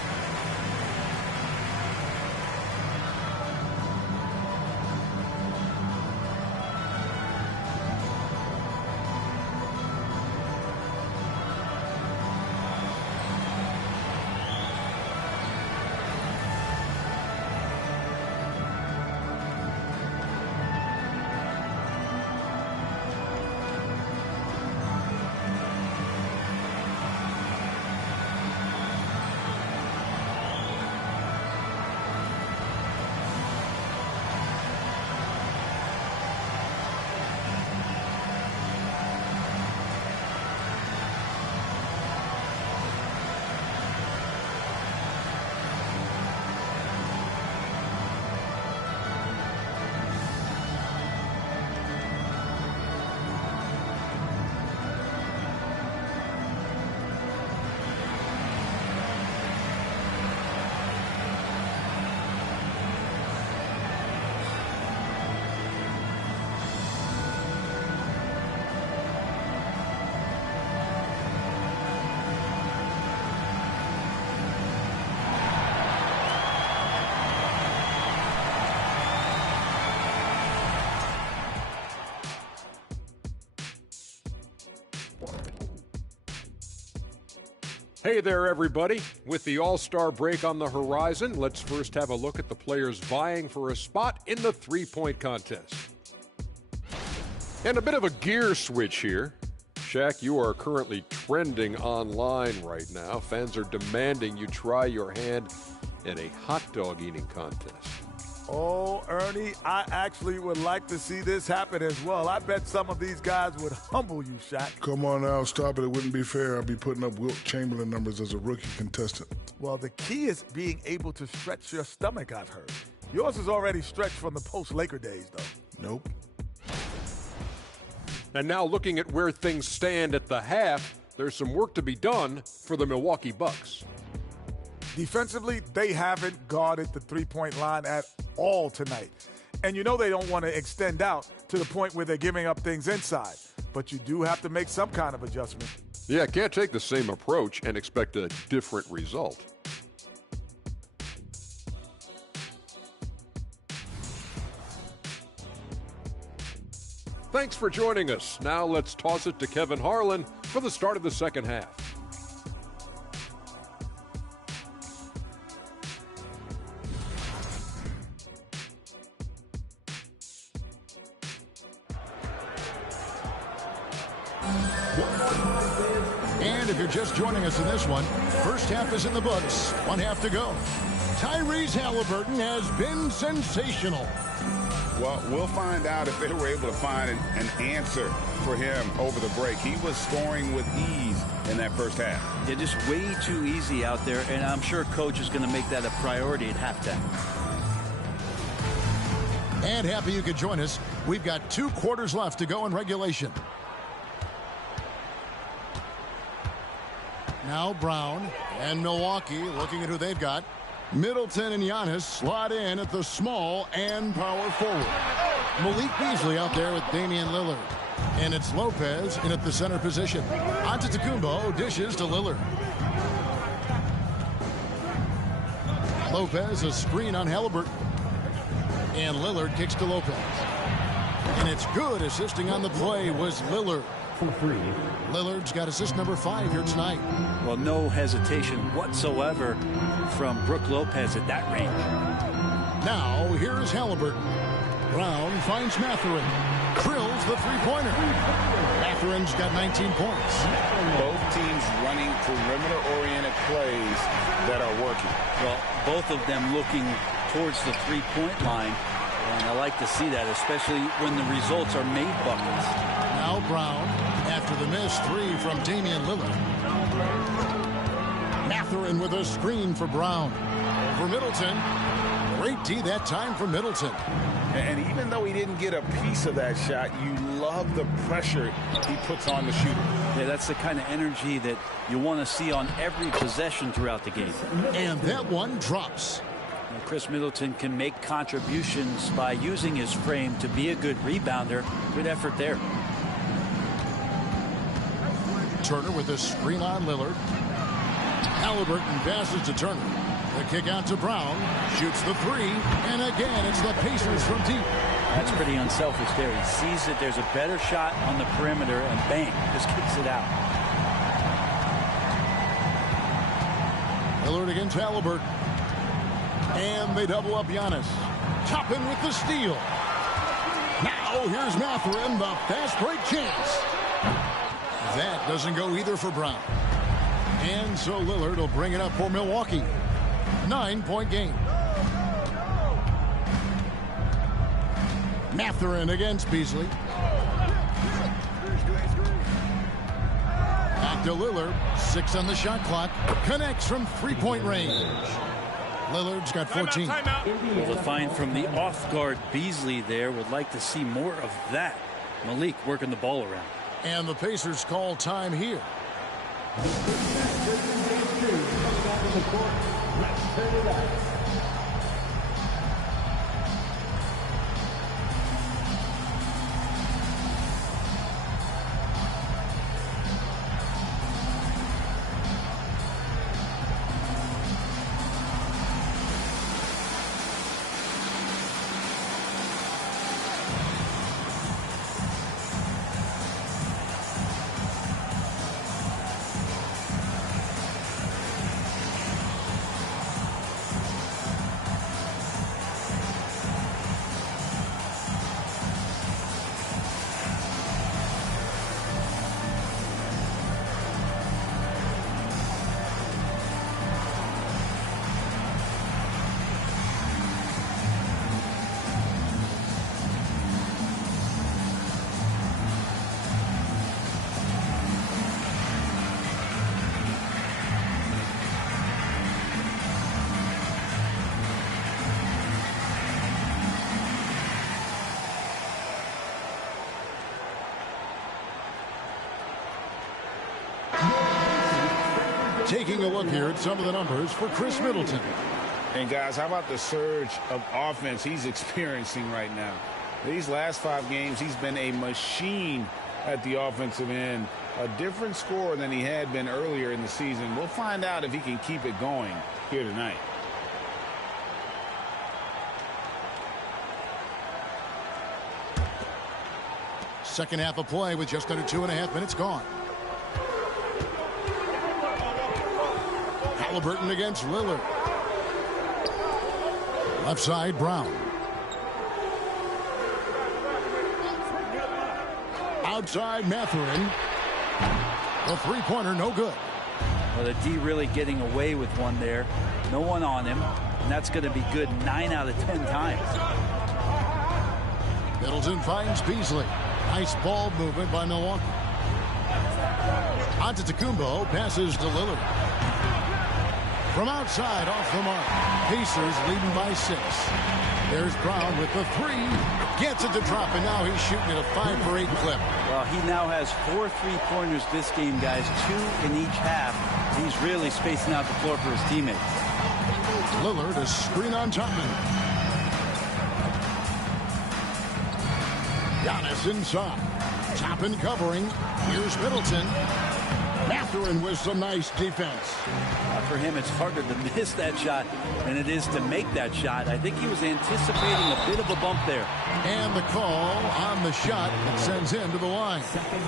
Hey there, everybody. With the All-Star break on the horizon, let's first have a look at the players vying for a spot in the three-point contest. And a bit of a gear switch here. Shaq, you are currently trending online right now. Fans are demanding you try your hand in a hot dog eating contest. Oh, Ernie, I actually would like to see this happen as well. I bet some of these guys would humble you, Shaq. Come on now, stop it. It wouldn't be fair. I'd be putting up Wilt Chamberlain numbers as a rookie contestant. Well, the key is being able to stretch your stomach, I've heard. Yours is already stretched from the post-Laker days, though. Nope. And now looking at where things stand at the half, there's some work to be done for the Milwaukee Bucks. Defensively, they haven't guarded the three-point line at all tonight. And you know they don't want to extend out to the point where they're giving up things inside. But you do have to make some kind of adjustment. Yeah, can't take the same approach and expect a different result. Thanks for joining us. Now let's toss it to Kevin Harlan for the start of the second half. And if you're just joining us in this one, first half is in the books. 1 half to go. Tyrese Halliburton has been sensational. Well, we'll find out if they were able to find an answer for him over the break. He was scoring with ease in that first half. They're just way too easy out there, and I'm sure coach is going to make that a priority at halftime. And happy you could join us. We've got 2 quarters left to go in regulation. Now Brown and Milwaukee looking at who they've got. Middleton and Giannis slot in at the small and power forward. Malik Beasley out there with Damian Lillard. And it's Lopez in at the center position. Antetokounmpo dishes to Lillard. Lopez a screen on Halliburton. And Lillard kicks to Lopez. And it's good. Assisting on the play was Lillard. Lillard's got assist number 5 here tonight. Well, no hesitation whatsoever from Brook Lopez at that range. Now, here's Halliburton. Brown finds Mathurin. Drills the three-pointer. Mathurin's got 19 points. Both teams running perimeter-oriented plays that are working. Well, both of them looking towards the three-point line. And I like to see that, especially when the results are made buckets. Now Brown, after the missed 3 from Damian Lillard. Mathurin with a screen for Brown. Over Middleton. Great D that time for Middleton. And even though he didn't get a piece of that shot, you love the pressure he puts on the shooter. Yeah, that's the kind of energy that you want to see on every possession throughout the game. And that one drops. And Chris Middleton can make contributions by using his frame to be a good rebounder. Good effort there. Turner with a screen on Lillard. Halliburton passes to Turner. The kick out to Brown. Shoots the 3. And again, it's the Pacers from deep. That's pretty unselfish there. He sees that there's a better shot on the perimeter and bang, just kicks it out. Lillard against Halliburton. And they double up Giannis. Toppin with the steal. Now here's Mathurin, the fast break chance. That doesn't go either for Brown. And so Lillard will bring it up for Milwaukee. 9-point game. Mathurin against Beasley. Back to Lillard. 6 on the shot clock. Connects from three-point range. Lillard's got 14. Well, the find from the off-guard Beasley there. Would like to see more of that. Malik working the ball around. And the Pacers call time here. Taking a look here at some of the numbers for Chris Middleton. And guys, how about the surge of offense he's experiencing right now? These last 5 games, he's been a machine at the offensive end. A different scorer than he had been earlier in the season. We'll find out if he can keep it going here tonight. Second half of play with just under 2.5 minutes gone. Halliburton against Lillard. Left side, Brown. Outside, Mathurin. The three-pointer, no good. Well, the D really getting away with one there. No one on him. And that's going to be good 9 out of 10 times. Middleton finds Beasley. Nice ball movement by Milwaukee. Antetokounmpo passes to Lillard. From outside, off the mark. Pacers leading by 6. There's Brown with the 3. Gets it to drop, and now he's shooting at a 5 for 8 clip. Well, he now has 4 3-pointers this game, guys. 2 in each half. He's really spacing out the floor for his teammates. Lillard, a screen on Topman. Giannis inside. Toppin covering. Here's Middleton. Mathurin with some nice defense. For him, it's harder to miss that shot than it is to make that shot. I think he was anticipating a bit of a bump there. And the call on the shot that sends him to the line.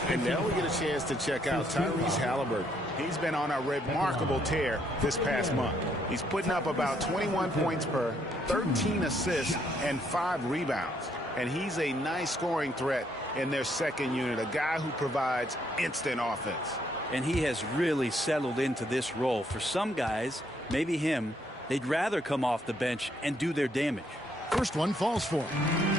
And now we get a chance to check out Tyrese Halliburton. He's been on a remarkable tear this past month. He's putting up about 21 points per, 13 assists, and 5 rebounds. And he's a nice scoring threat in their second unit, a guy who provides instant offense. And he has really settled into this role. For some guys, maybe him, they'd rather come off the bench and do their damage. First one falls for him.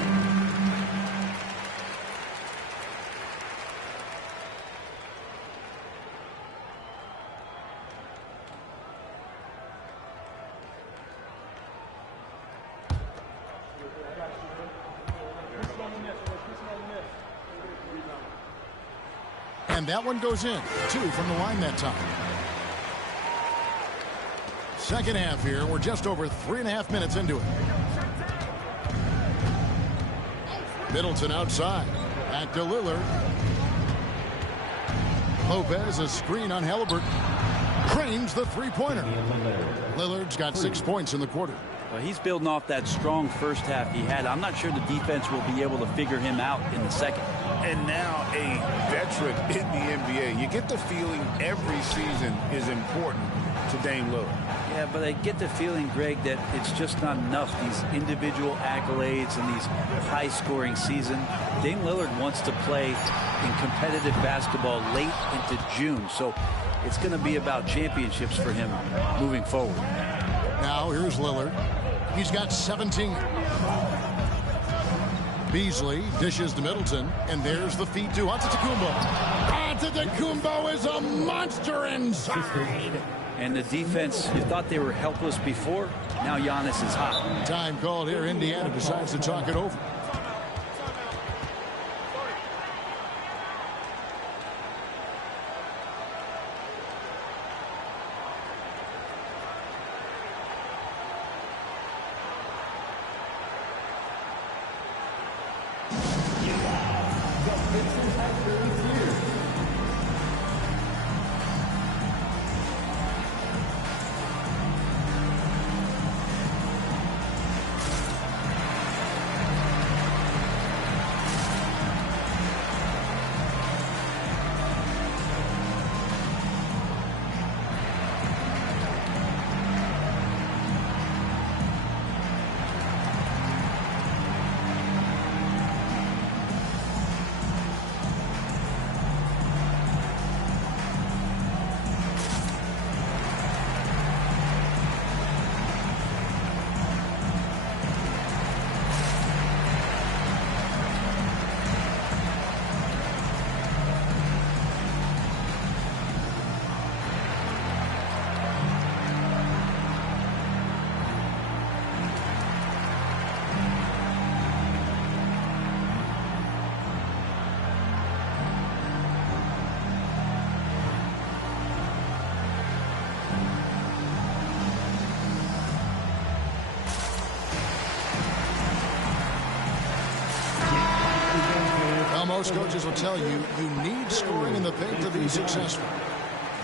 And that one goes in. 2 from the line that time. Second half here. We're just over 3.5 minutes into it. Middleton outside. Back to Lillard. Lopez, a screen on Halliburton. Cranes the three-pointer. Lillard's got 6 points in the quarter. Well, he's building off that strong first half he had. I'm not sure the defense will be able to figure him out in the second. And now a veteran in the NBA. You get the feeling every season is important to Dame Lillard. Yeah, but I get the feeling, Greg, that it's just not enough. These individual accolades and these high-scoring season. Dame Lillard wants to play in competitive basketball late into June. So it's going to be about championships for him moving forward. Now here's Lillard. He's got 17. Beasley dishes to Middleton, and there's the feed to Antetokounmpo. Antetokounmpo is a monster inside. And the defense, you thought they were helpless before. Now Giannis is hot. Time called here. Indiana decides to talk it over. Most coaches will tell you you need scoring in the paint to be successful.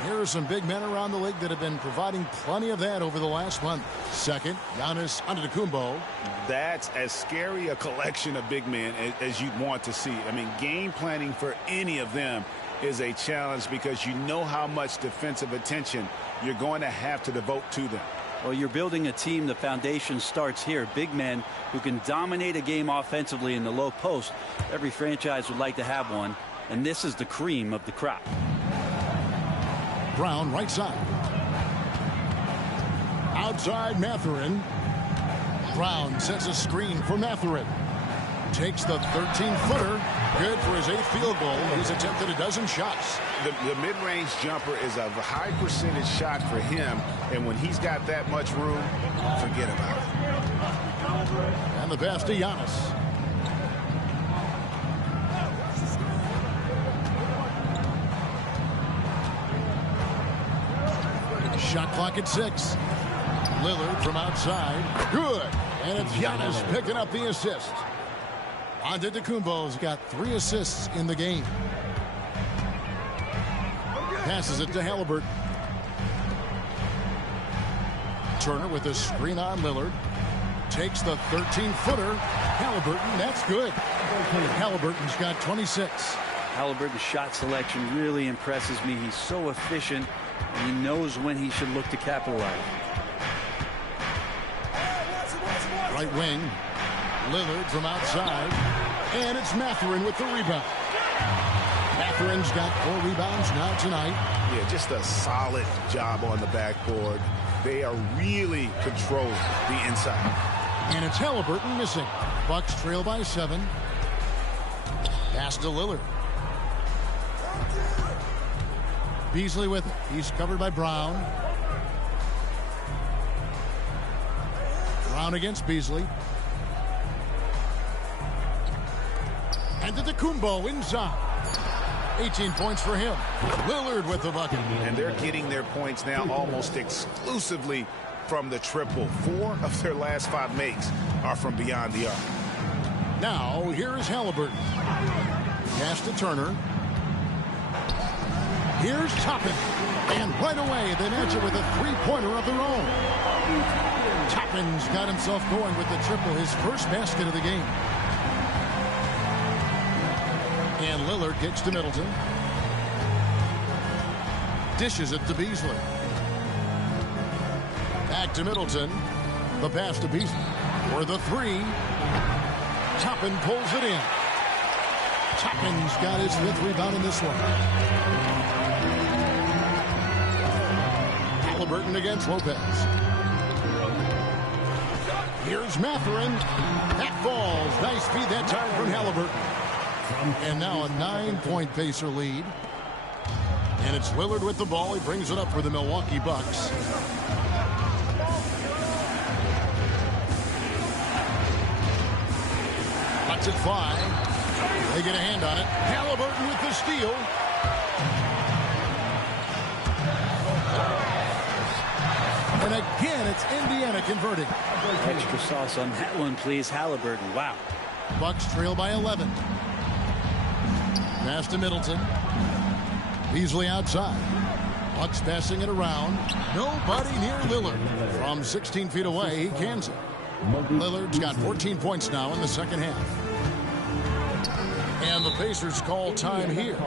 Here are some big men around the league that have been providing plenty of that over the last month. Second, Giannis Antetokounmpo. That's as scary a collection of big men as you'd want to see. I mean, game planning for any of them is a challenge because you know how much defensive attention you're going to have to devote to them. Well, you're building a team. The foundation starts here. Big men who can dominate a game offensively in the low post. Every franchise would like to have one, and this is the cream of the crop. Brown right side. Outside Mathurin. Brown sets a screen for Mathurin. Takes the 13-footer. Good for his 8th field goal. He's attempted a dozen shots. The mid-range jumper is a high percentage shot for him, and when he's got that much room, forget about it. And the pass to Giannis. Shot clock at 6. Lillard from outside. Good. And it's Giannis picking up the assist. Antetokounmpo's got 3 assists in the game. Passes it to Halliburton. Turner with a screen on Lillard. Takes the 13-footer. Halliburton, that's good. Halliburton's got 26. Halliburton's shot selection really impresses me. He's so efficient. He knows when he should look to capitalize. Right wing. Lillard from outside. And it's Mathurin with the rebound. Mathurin's got 4 rebounds now tonight. Yeah, just a solid job on the backboard. They are really controlling the inside. And it's Halliburton missing. Bucks trail by 7. Pass to Lillard. Beasley with it. He's covered by Brown. Brown against Beasley. And Antetokounmpo inside. 18 points for him. Lillard with the bucket. And they're getting their points now almost exclusively from the triple. 4 of their last 5 makes are from beyond the arc. Now, here is Halliburton. Pass to Turner. Here's Toppin. And right away, they match it with a 3-pointer of their own. Toppin's got himself going with the triple, his first basket of the game. And Lillard gets to Middleton. Dishes it to Beasley. Back to Middleton. The pass to Beasley. For the 3. Toppin pulls it in. Toppin's got his 5th rebound in this one. Halliburton against Lopez. Here's Mathurin. That falls. Nice feed that time from Halliburton. And now a 9-point Pacer lead. And it's Lillard with the ball. He brings it up for the Milwaukee Bucks. Lets it fly. They get a hand on it. Halliburton with the steal. And again, it's Indiana converting. Extra sauce on that one, please. Halliburton. Wow. Bucks trail by 11. Pass to Middleton. Beasley outside. Bucks passing it around. Nobody near Lillard. From 16 feet away, he cans it. Lillard's got 14 points now in the second half. And the Pacers call time here.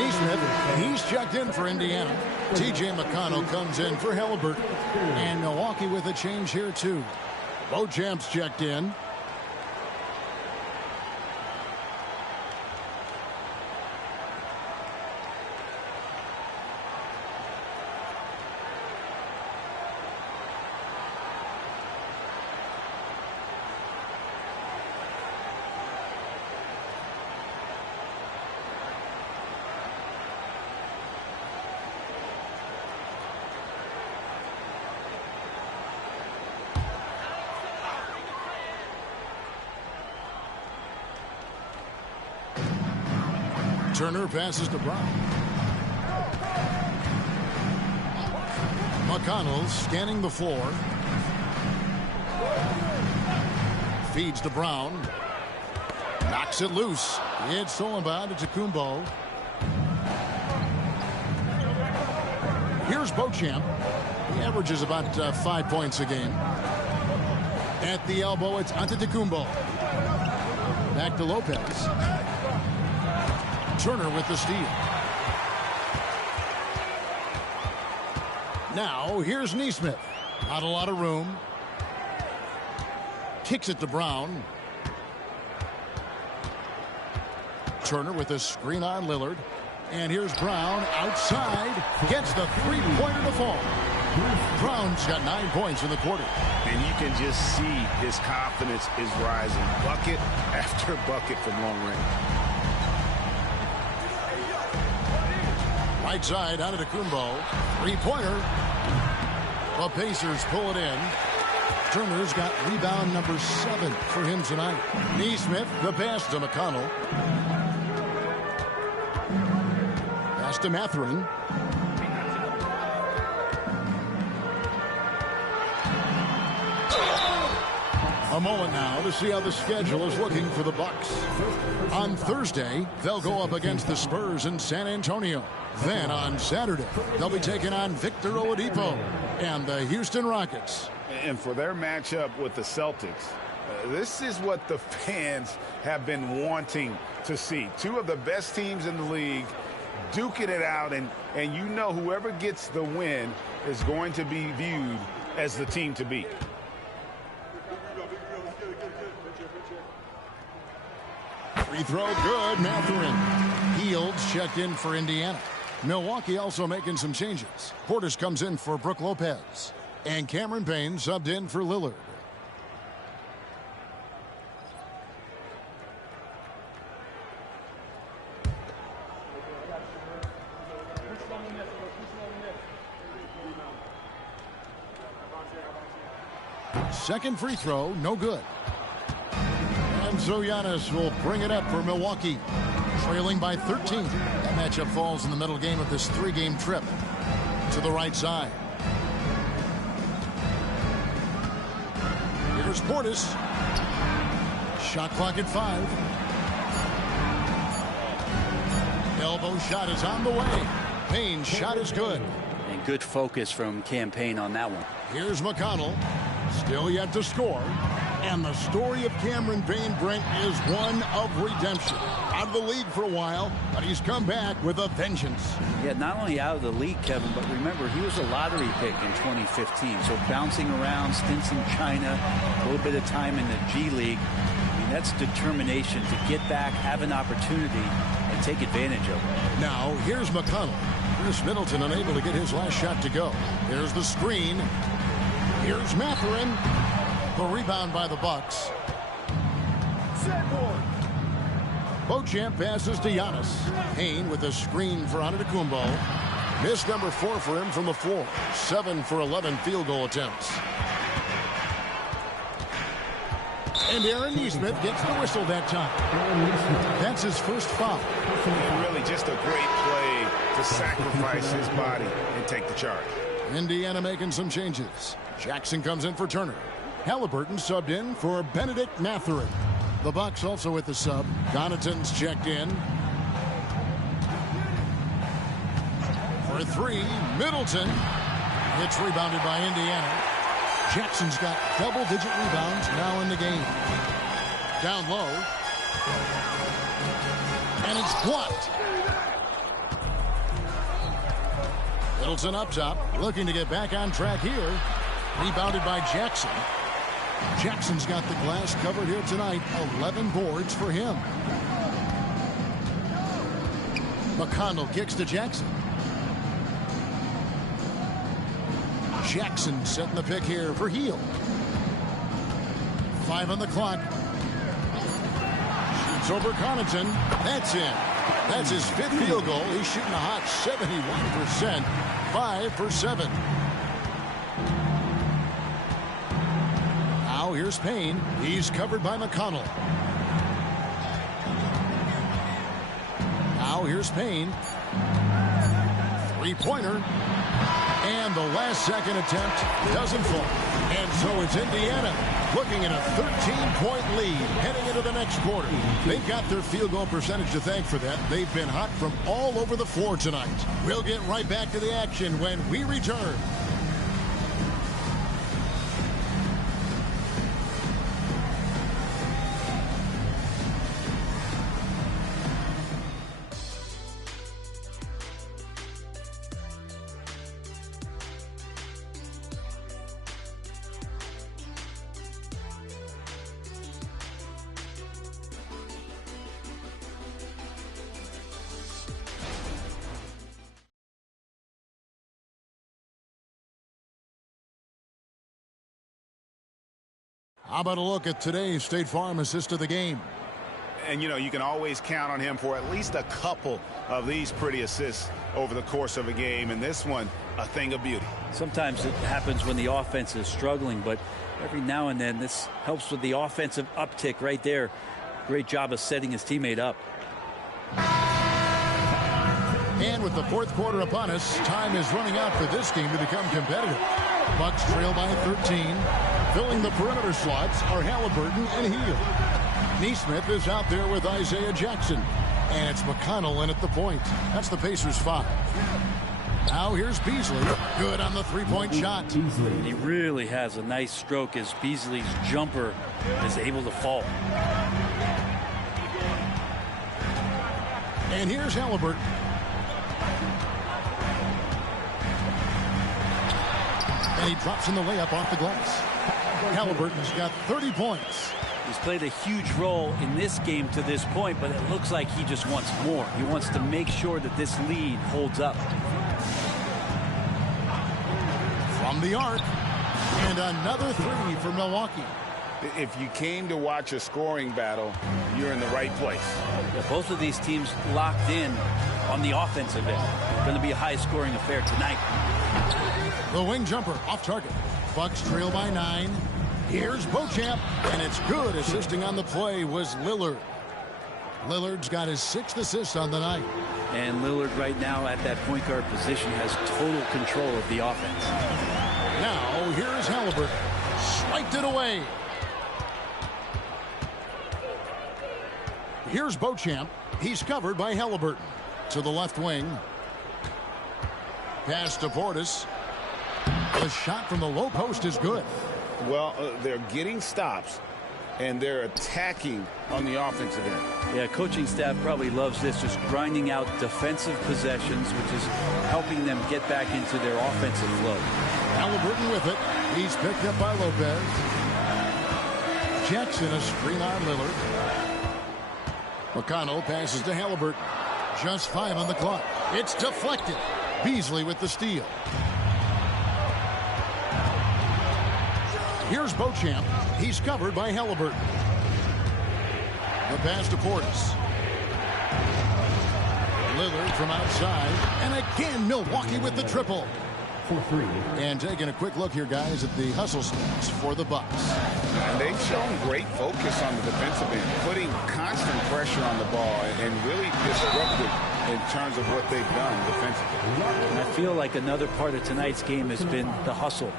Neesmith, he's checked in for Indiana. T.J. McConnell comes in for Halliburton. And Milwaukee with a change here, too. Beauchamp's checked in. Turner passes to Brown. McConnell scanning the floor. Feeds to Brown. Knocks it loose. It's stolen by Antetokounmpo. Here's Beauchamp. He averages about 5 points a game. At the elbow, it's Antetokounmpo. Back to Lopez. Turner with the steal. Now, here's Neesmith. Not a lot of room. Kicks it to Brown. Turner with a screen on Lillard. And here's Brown outside. Gets the three-pointer to fall. Brown's got 9 points in the quarter. And you can just see his confidence is rising. Bucket after bucket from long range. Right side, Antetokounmpo. Three-pointer. The Pacers pull it in. Turner's got rebound number 7 for him tonight. Neesmith, the pass to McConnell. Pass to Mathurin. A moment now to see how the schedule is looking for the Bucks. On Thursday, they'll go up against the Spurs in San Antonio. Then on Saturday, they'll be taking on Victor Oladipo and the Houston Rockets. And for their matchup with the Celtics, this is what the fans have been wanting to see. Two of the best teams in the league duking it out, and you know whoever gets the win is going to be viewed as the team to beat. Free throw good, Mathurin. Fields checked in for Indiana. Milwaukee also making some changes. Portis comes in for Brook Lopez. And Cameron Payne subbed in for Lillard. Second free throw, no good. And so Giannis will bring it up for Milwaukee, trailing by 13. That matchup falls in the middle game of this 3-game trip. To the right side. Here's Portis. Shot clock at 5. Elbow shot is on the way. Payne's shot is good. And good focus from Cam Payne on that one. Here's McConnell. Still yet to score. And the story of Cameron Payne, Brent, is one of redemption. Out of the league for a while, but he's come back with a vengeance. Yeah, not only out of the league, Kevin, but remember, he was a lottery pick in 2015. So bouncing around, stints in China, a little bit of time in the G League. I mean, that's determination to get back, have an opportunity, and take advantage of it. Now, here's McConnell. Chris Middleton unable to get his last shot to go. Here's the screen. Here's Mathurin. The rebound by the Bucks. Beauchamp passes to Giannis. Payne with a screen for Antetokounmpo. Missed number 4 for him from the floor. 7 for 11 field goal attempts. And Aaron Neesmith gets the whistle that time. That's his first foul. Really just a great play to sacrifice his body and take the charge. Indiana making some changes. Jackson comes in for Turner. Halliburton subbed in for Benedict Mathurin. The Bucks also with the sub. Connaughton's checked in. For 3, Middleton. It's rebounded by Indiana. Jackson's got double-digit rebounds now in the game. Down low. And it's blocked. Middleton up top, looking to get back on track here. Rebounded by Jackson. Jackson's got the glass covered here tonight. 11 boards for him. McConnell kicks to Jackson. Jackson setting the pick here for Heel. 5 on the clock. Shoots over Connaughton. That's in. That's his 5th field goal. He's shooting a hot 71%. 5 for 7. Now here's Payne. He's covered by McConnell. Now here's Payne. Three-pointer. And the last-second attempt doesn't fall. And so it's Indiana looking at a 13-point lead heading into the next quarter. They've got their field goal percentage to thank for that. They've been hot from all over the floor tonight. We'll get right back to the action when we return. How about a look at today's State Farm assist of the game? And, you know, you can always count on him for at least a couple of these pretty assists over the course of a game. And this one, a thing of beauty. Sometimes it happens when the offense is struggling, but every now and then this helps with the offensive uptick right there. Great job of setting his teammate up. And with the fourth quarter upon us, time is running out for this game to become competitive. Bucks trail by 13. Filling the perimeter slots are Halliburton and Heel. Neesmith is out there with Isaiah Jackson. And it's McConnell in at the point. That's the Pacers' 5. Now here's Beasley. Good on the three-point shot. He really has a nice stroke as Beasley's jumper is able to fall. And here's Halliburton. And he drops in the layup off the glass. Halliburton's got 30 points. He's played a huge role in this game to this point, but it looks like he just wants more. He wants to make sure that this lead holds up. From the arc, and another 3 for Milwaukee. If you came to watch a scoring battle, you're in the right place. Yeah, both of these teams locked in on the offensive end. Going to be a high-scoring affair tonight. The wing jumper off target. Bucks trail by 9. Here's Beauchamp, and it's good. Assisting on the play was Lillard. Lillard's got his 6th assist on the night. And Lillard right now at that point guard position has total control of the offense. Now here's Halliburton. Swiped it away. Here's Beauchamp. He's covered by Halliburton. To the left wing. Pass to Portis. The shot from the low post is good. Well, they're getting stops, and they're attacking on the offensive end. Yeah, coaching staff probably loves this, just grinding out defensive possessions, which is helping them get back into their offensive flow. Halliburton with it. He's picked up by Lopez. Jackson a screen on Lillard. McConnell passes to Halliburton. Just 5 on the clock. It's deflected. Beasley with the steal. Here's Beauchamp. He's covered by Halliburton. The pass to Portis. Lillard from outside. And again, Milwaukee with the triple. And taking a quick look here, guys, at the hustle stats for the Bucks. And they've shown great focus on the defensive end, putting constant pressure on the ball and really disruptive in terms of what they've done defensively. And I feel like another part of tonight's game has been the hustle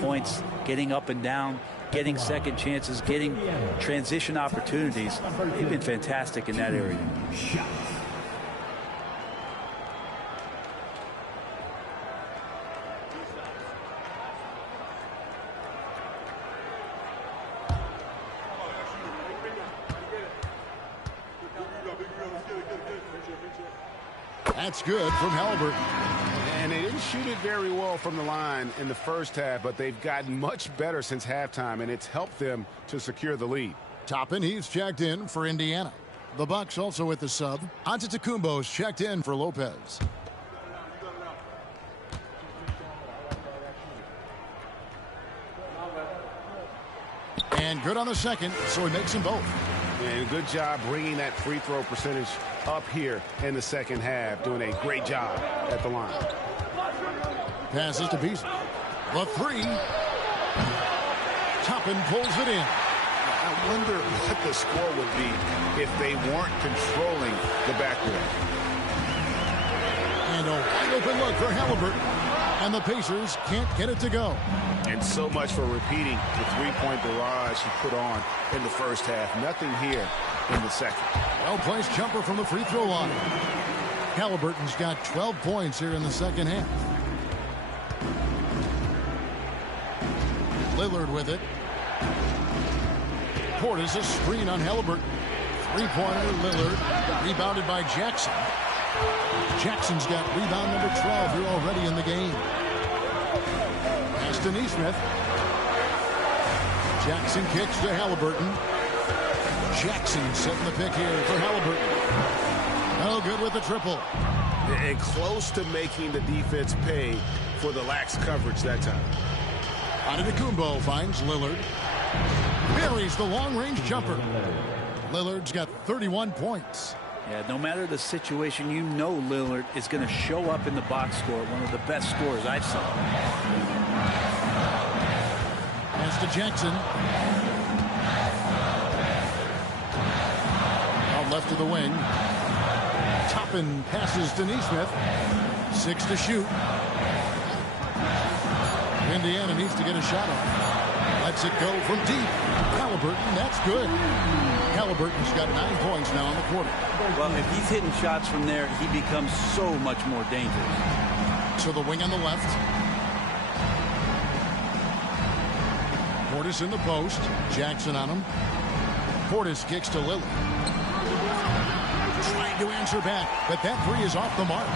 points, getting up and down, getting second chances, getting transition opportunities. They've been fantastic in that area. That's good from Halliburton. And they didn't didn't shoot it very well from the line in the first half, but they've gotten much better since halftime, and it's helped them to secure the lead. Toppin, he's checked in for Indiana. The Bucks also with the sub. Antetokounmpo's checked in for Lopez. And good on the second, so he makes them both. And good job bringing that free throw percentage up here in the second half. Doing a great job at the line. Passes to Beasley. The three. Toppin pulls it in. I wonder what the score would be if they weren't controlling the backcourt. And a wide open look for Halliburton. And the Pacers can't get it to go. And so much for repeating the three-point barrage he put on in the first half. Nothing here in the second. Well-placed jumper from the free throw line. Halliburton's got 12 points here in the second half. Lillard with it. Portis a screen on Halliburton. Three-pointer, Lillard. Rebounded by Jackson. Jackson's got rebound number 12 here already in the game. Pass to Nesmith. Jackson kicks to Halliburton. Jackson setting the pick here for Halliburton. Oh, good with the triple. And close to making the defense pay for the lax coverage that time. Antetokounmpo finds Lillard. Buries the long-range jumper. Lillard's got 31 points. Yeah, no matter the situation, you know Lillard is going to show up in the box score. One of the best scores I've seen. Pass to Jackson. Out left to the wing. Toppin passes to Nesmith. 6 to shoot. Indiana needs to get a shot off. Lets it go from deep. Halliburton, that's good. Halliburton's got 9 points now in the quarter. Well, if he's hitting shots from there, he becomes so much more dangerous. To the wing on the left. Portis in the post. Jackson on him. Portis kicks to Lillard. Trying to answer back, but that three is off the mark.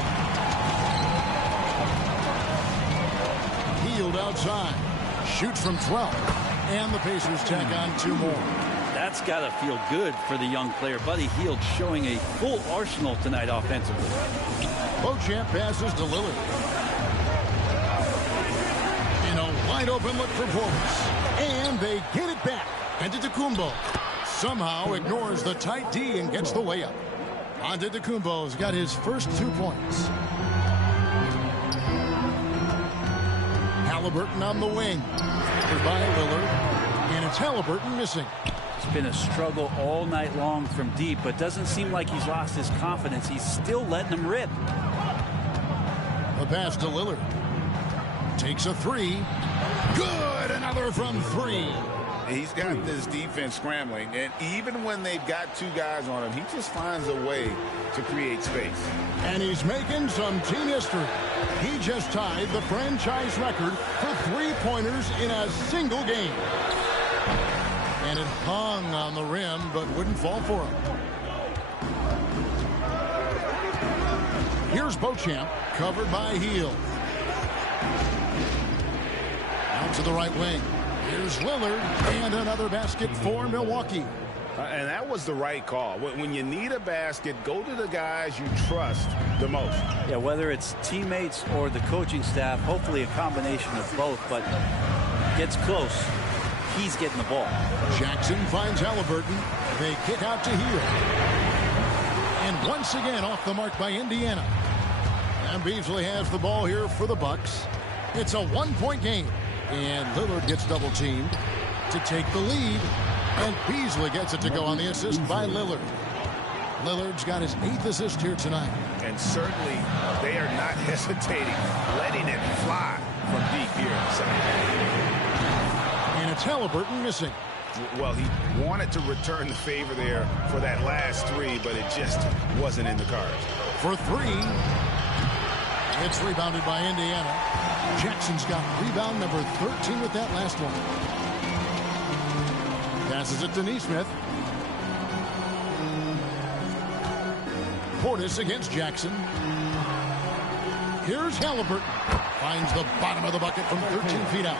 Hield outside. Shoots from 12. And the Pacers tack on 2 more. That's got to feel good for the young player. Buddy Hield showing a full arsenal tonight offensively. Beauchamp passes to Lillard. In a wide open look for Portis. And they get it back. Antetokounmpo somehow ignores the tight D and gets the layup. Antetokounmpo's got his first 2 points. Halliburton on the wing. By Lillard. And it's Halliburton missing. It's been a struggle all night long from deep, but doesn't seem like he's lost his confidence. He's still letting them rip. The pass to Lillard. Takes a three. Good! Another from 3. He's got this defense scrambling, and even when they've got 2 guys on him, he just finds a way to create space. And he's making some team history. He just tied the franchise record for 3-pointers in a single game. And it hung on the rim, but wouldn't fall for him. Here's Beauchamp, covered by Hield. Out to the right wing. Here's Lillard, and another basket for Milwaukee. And that was the right call. When you need a basket, go to the guys you trust the most. Yeah, whether it's teammates or the coaching staff, hopefully a combination of both, but gets close. He's getting the ball. Jackson finds Halliburton. They kick out to Hield. And once again off the mark by Indiana. And Beasley has the ball here for the Bucks. It's a 1-point game. And Lillard gets double-teamed to take the lead. And Beasley gets it to go on the assist by Lillard. Lillard's got his 8th assist here tonight. And certainly they are not hesitating, letting it fly from deep here inside. And it's Halliburton missing. Well, he wanted to return the favor there for that last 3, but it just wasn't in the cards. For 3, it's rebounded by Indiana. Jackson's got rebound number 13 with that last one. Passes it to Nesmith. Portis against Jackson. Here's Halliburton. Finds the bottom of the bucket from 13 feet out.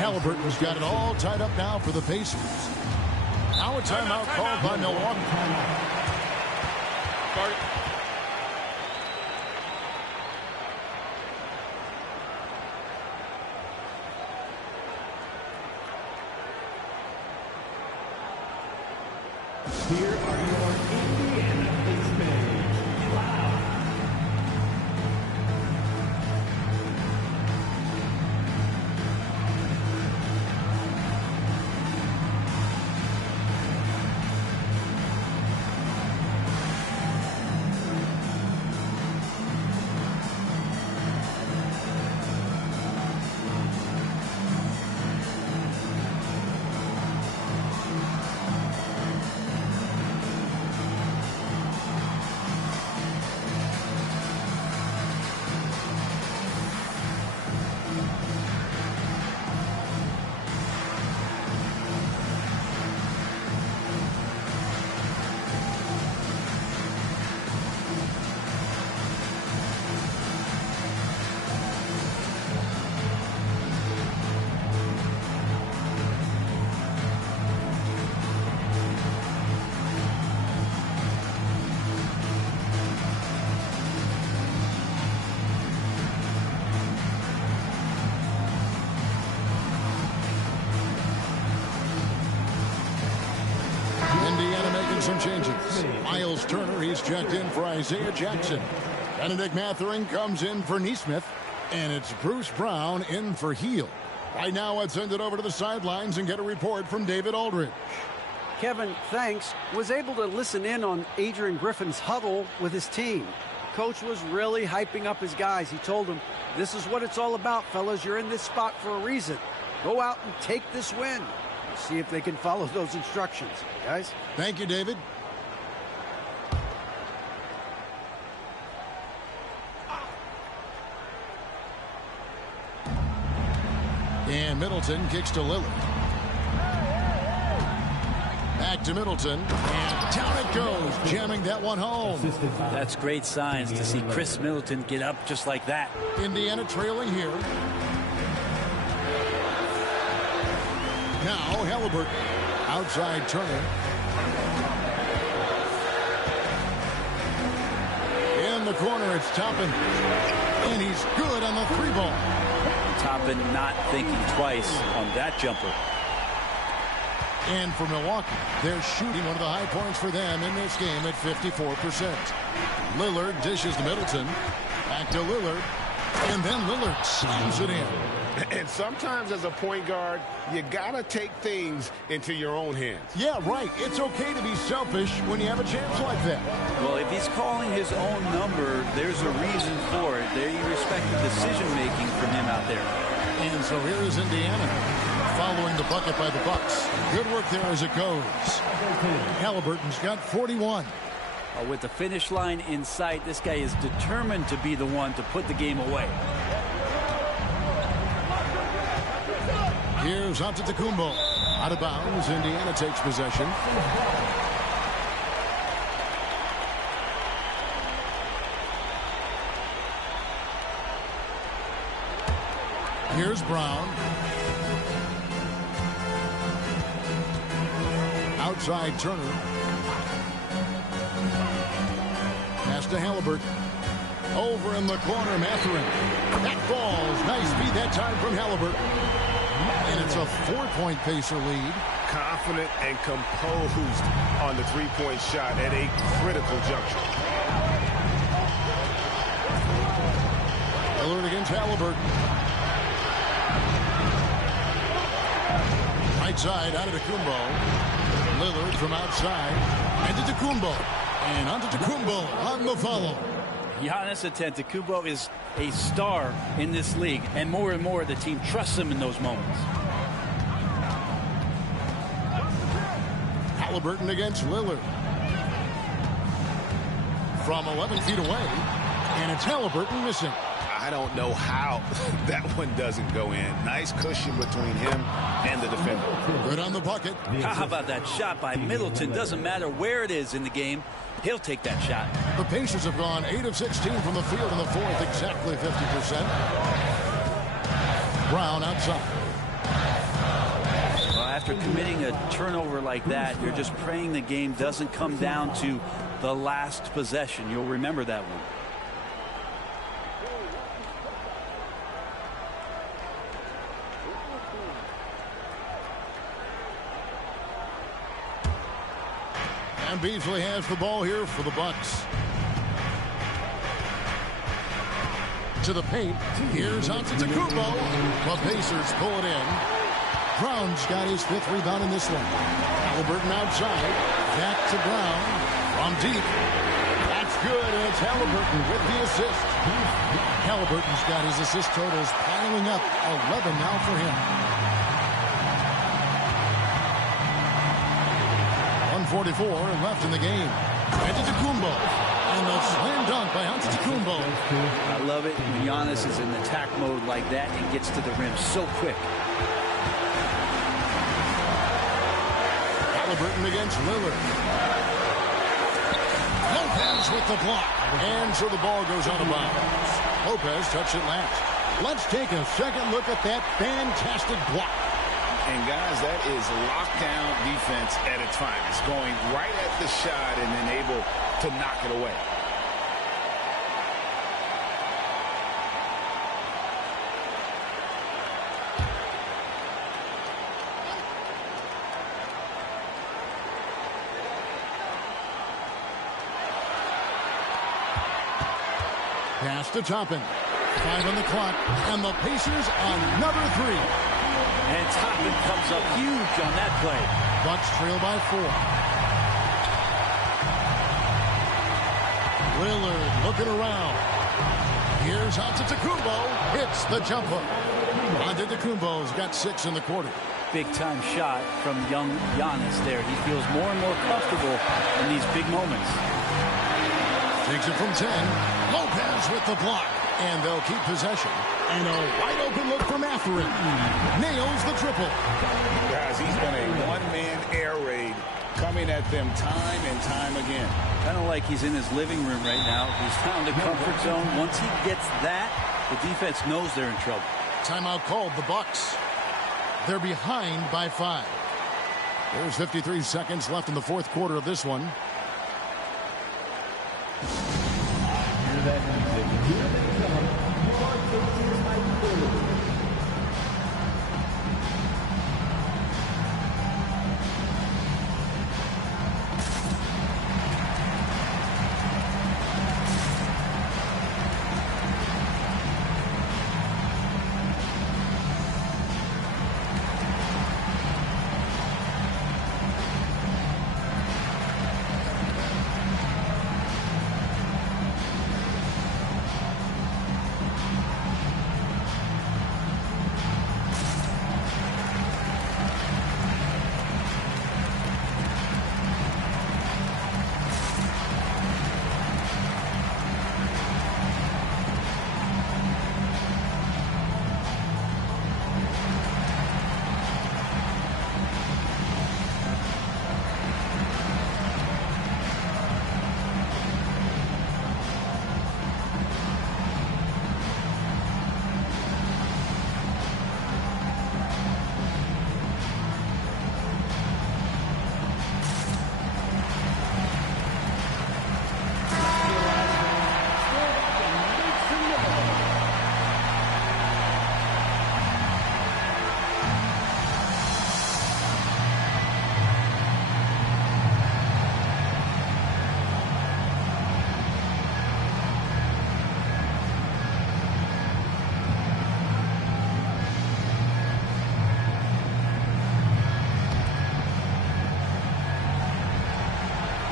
Halliburton's got it all tied up now for the Pacers. Now a timeout called by Milwaukee. Here are your Indiana Pacers. Wow. Some changes. Miles Turner, he's checked in for Isaiah Jackson. Benedict Mathurin comes in for Nesmith. And it's Bruce Brown in for Heel. Right now, let's send it over to the sidelines and get a report from David Aldridge. Kevin, thanks, was able to listen in on Adrian Griffin's huddle with his team. Coach was really hyping up his guys. He told them, this is what it's all about, fellas. You're in this spot for a reason. Go out and take this win. See if they can follow those instructions, guys. Thank you, David. And Middleton kicks to Lillard. Back to Middleton. And down it goes, jamming that one home. That's great signs to see Chris Middleton get up just like that. Indiana trailing here. Now Halliburton. Outside Turner. In the corner, it's Toppin. And he's good on the three ball. Toppin not thinking twice on that jumper. And for Milwaukee, they're shooting one of the high points for them in this game at 54%. Lillard dishes to Middleton. Back to Lillard. And then Lillard slams it in. And sometimes as a point guard, you got to take things into your own hands. Yeah, right. It's okay to be selfish when you have a chance like that. Well, if he's calling his own number, there's a reason for it. There you respect the decision-making from him out there. And so here is Indiana following the bucket by the Bucks. Good work there as it goes. Halliburton's got 41. With the finish line in sight, this guy is determined to be the one to put the game away. Here's Antetokounmpo. Out of bounds. Indiana takes possession. Here's Brown. Outside Turner. Pass to Halliburton. Over in the corner, Mathurin. That falls. Nice feed that time from Halliburton. And it's a 4-point Pacer lead. Confident and composed on the three-point shot at a critical juncture. Lillard against Halliburton. Right side, Antetokounmpo. Lillard from outside. Antetokounmpo. And Antetokounmpo on the follow. Giannis Antetokounmpo is a star in this league, and more the team trusts him in those moments. Halliburton against Lillard. From 11 feet away, and it's Halliburton missing. I don't know how that one doesn't go in. Nice cushion between him and the defender. Good on the bucket. How about that shot by Middleton? Doesn't matter where it is in the game. he'll take that shot. The Pacers have gone 8 of 16 from the field in the fourth, exactly 50%. Brown outside. Well, after committing a turnover like that, you're just praying the game doesn't come down to the last possession. You'll remember that one. And Beasley has the ball here for the Bucks. To the paint. Here's Antetokounmpo. The Pacers pull it in. Brown's got his 5th rebound in this one. Halliburton outside. Back to Brown. From deep. That's good. And it's Halliburton with the assist. Halliburton's got his assist totals piling up. 11 now for him. 1:44 left in the game. Antetokounmpo. And the slam dunk by Antetokounmpo. I love it when Giannis is in attack mode like that and gets to the rim so quick. Halliburton against Lillard. Lopez with the block. And so the ball goes out of bounds. Lopez touched it last. Let's take a second look at that fantastic block. And guys, that is lockdown defense at its finest. Going right at the shot and then able to knock it away. Pass to Toppin. 5 on the clock. And the Pacers another 3. And Toppin comes up huge on that play. Bucks trail by 4. Lillard looking around. Here's Antetokounmpo. Hits the jumper. Antetokounmpo's got 6 in the quarter. Big time shot from young Giannis there. He feels more and more comfortable in these big moments. Takes it from 10. Lopez with the block. And they'll keep possession. And a wide open look from Mathurin. Nails the triple. Guys, he's been a one-man air raid coming at them time and time again. Kind of like he's in his living room right now. He's found a comfort zone. Once he gets that, the defense knows they're in trouble. Timeout called, the Bucks. They're behind by 5. There's 53 seconds left in the fourth quarter of this one.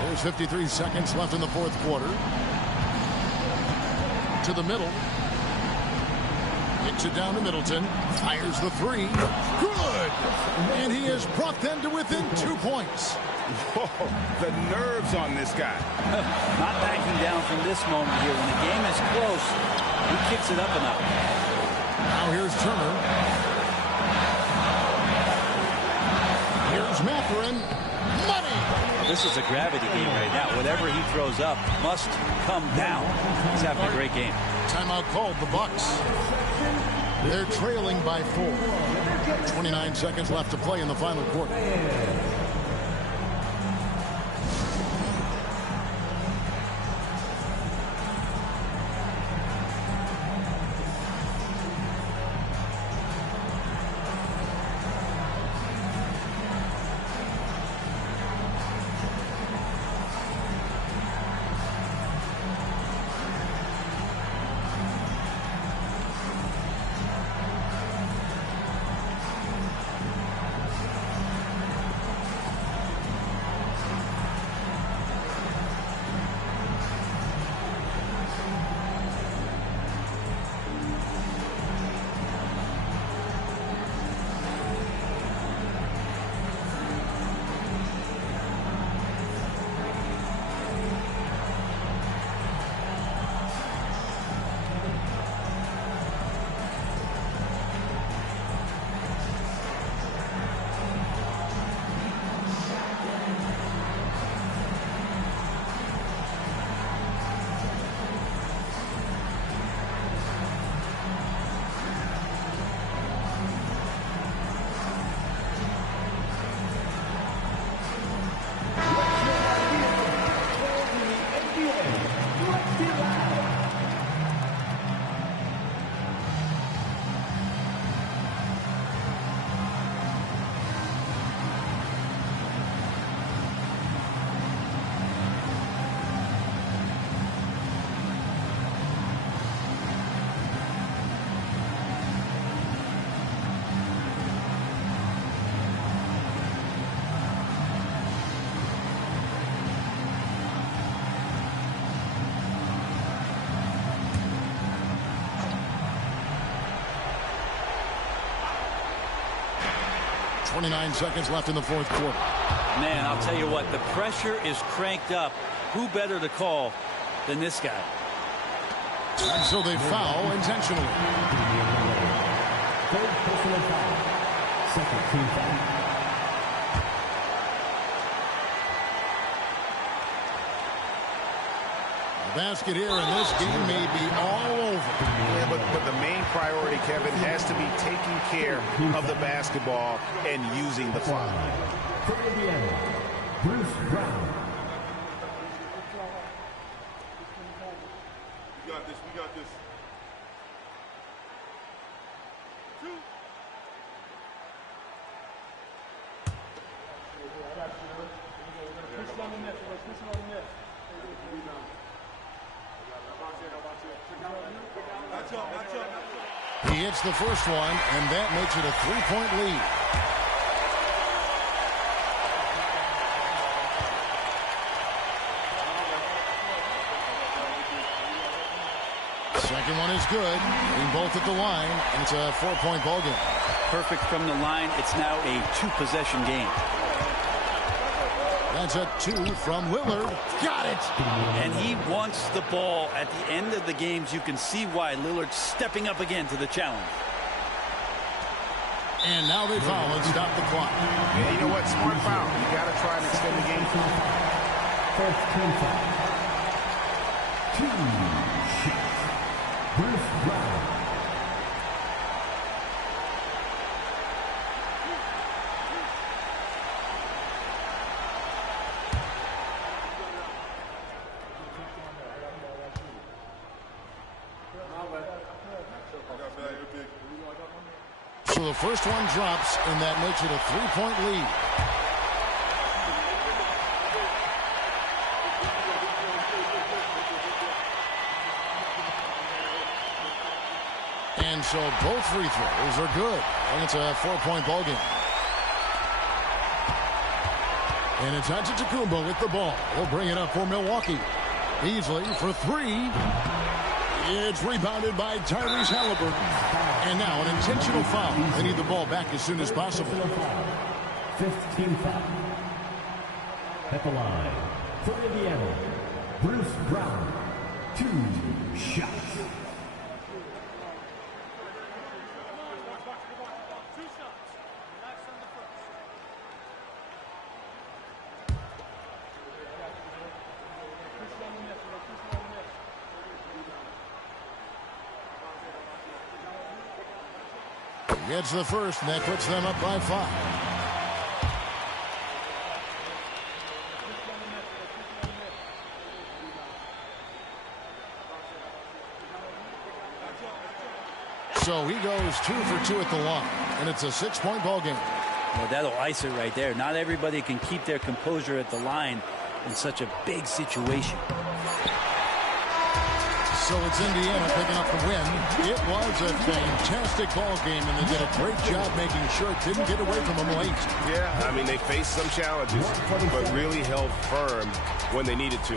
There's 53 seconds left in the fourth quarter. To the middle. Kicks it down to Middleton. Fires the 3. Good! And he has brought them to within 2 points. Whoa, the nerves on this guy. Not backing down from this moment here. When the game is close, he kicks it up enough. Now here's Turner. Here's Mathurin. Money! This is a gravity game right now. Whatever he throws up must come down. He's having a great game. Timeout called, the Bucks. They're trailing by 4. 29 seconds left to play in the final quarter. .29 seconds left in the fourth quarter. Man, I'll tell you what, the pressure is cranked up. Who better to call than this guy? And so they foul intentionally. Third personal foul. Second team foul. The basket here in this game may be all over. Yeah, but the main priority, Kevin, has to be taking care of the basketball and using the foul. For Indiana, Bruce Brown. We got this. We got this. He hits the first one, and that makes it a 3-point lead. Second one is good. Getting both at the line, and it's a 4-point ball game. Perfect from the line. It's now a 2-possession game. That's a 2 from Lillard. Got it! And he wants the ball at the end of the games. You can see why Lillard's stepping up again to the challenge. And now they foul and stop the clock. Yeah, you know what? Smart foul. You got to try and extend the game. First team foul. 2 shots. Bruce Brown. So the first one drops, and that makes it a 3-point lead. And so both free throws are good. And it's a 4-point ball game. And it's Antetokounmpo with the ball. He'll bring it up for Milwaukee. Beasley for 3. It's rebounded by Tyrese Halliburton. And now an intentional foul. They need the ball back as soon as possible. 15 foul. At the line for Indiana, Bruce Brown. 2 shots. Gets the first, and that puts them up by 5. So he goes 2 for 2 at the line, and it's a 6-point ball game. Well, that'll ice it right there. Not everybody can keep their composure at the line in such a big situation. So it's Indiana picking up the win. It was a fantastic ball game, and they did a great job making sure it didn't get away from them late. Yeah, I mean, they faced some challenges, but really held firm when they needed to.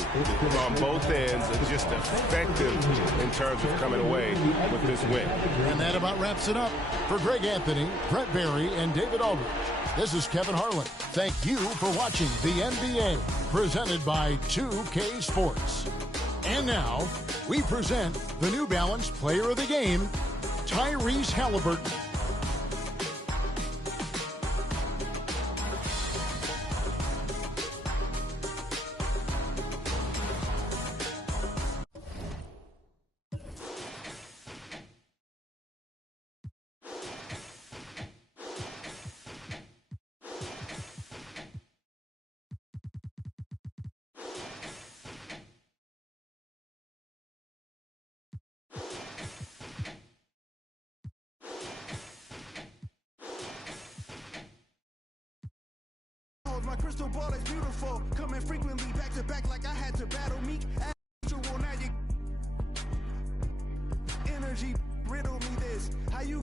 On both ends, and just effective in terms of coming away with this win. And that about wraps it up. For Greg Anthony, Brett Barry, and David Aldridge, this is Kevin Harlan. Thank you for watching the NBA, presented by 2K Sports. And now, we present the New Balance Player of the Game, Tyrese Halliburton. My crystal ball is beautiful, coming frequently back to back like I had to battle Meek. As usual, now you energy riddle me this. How you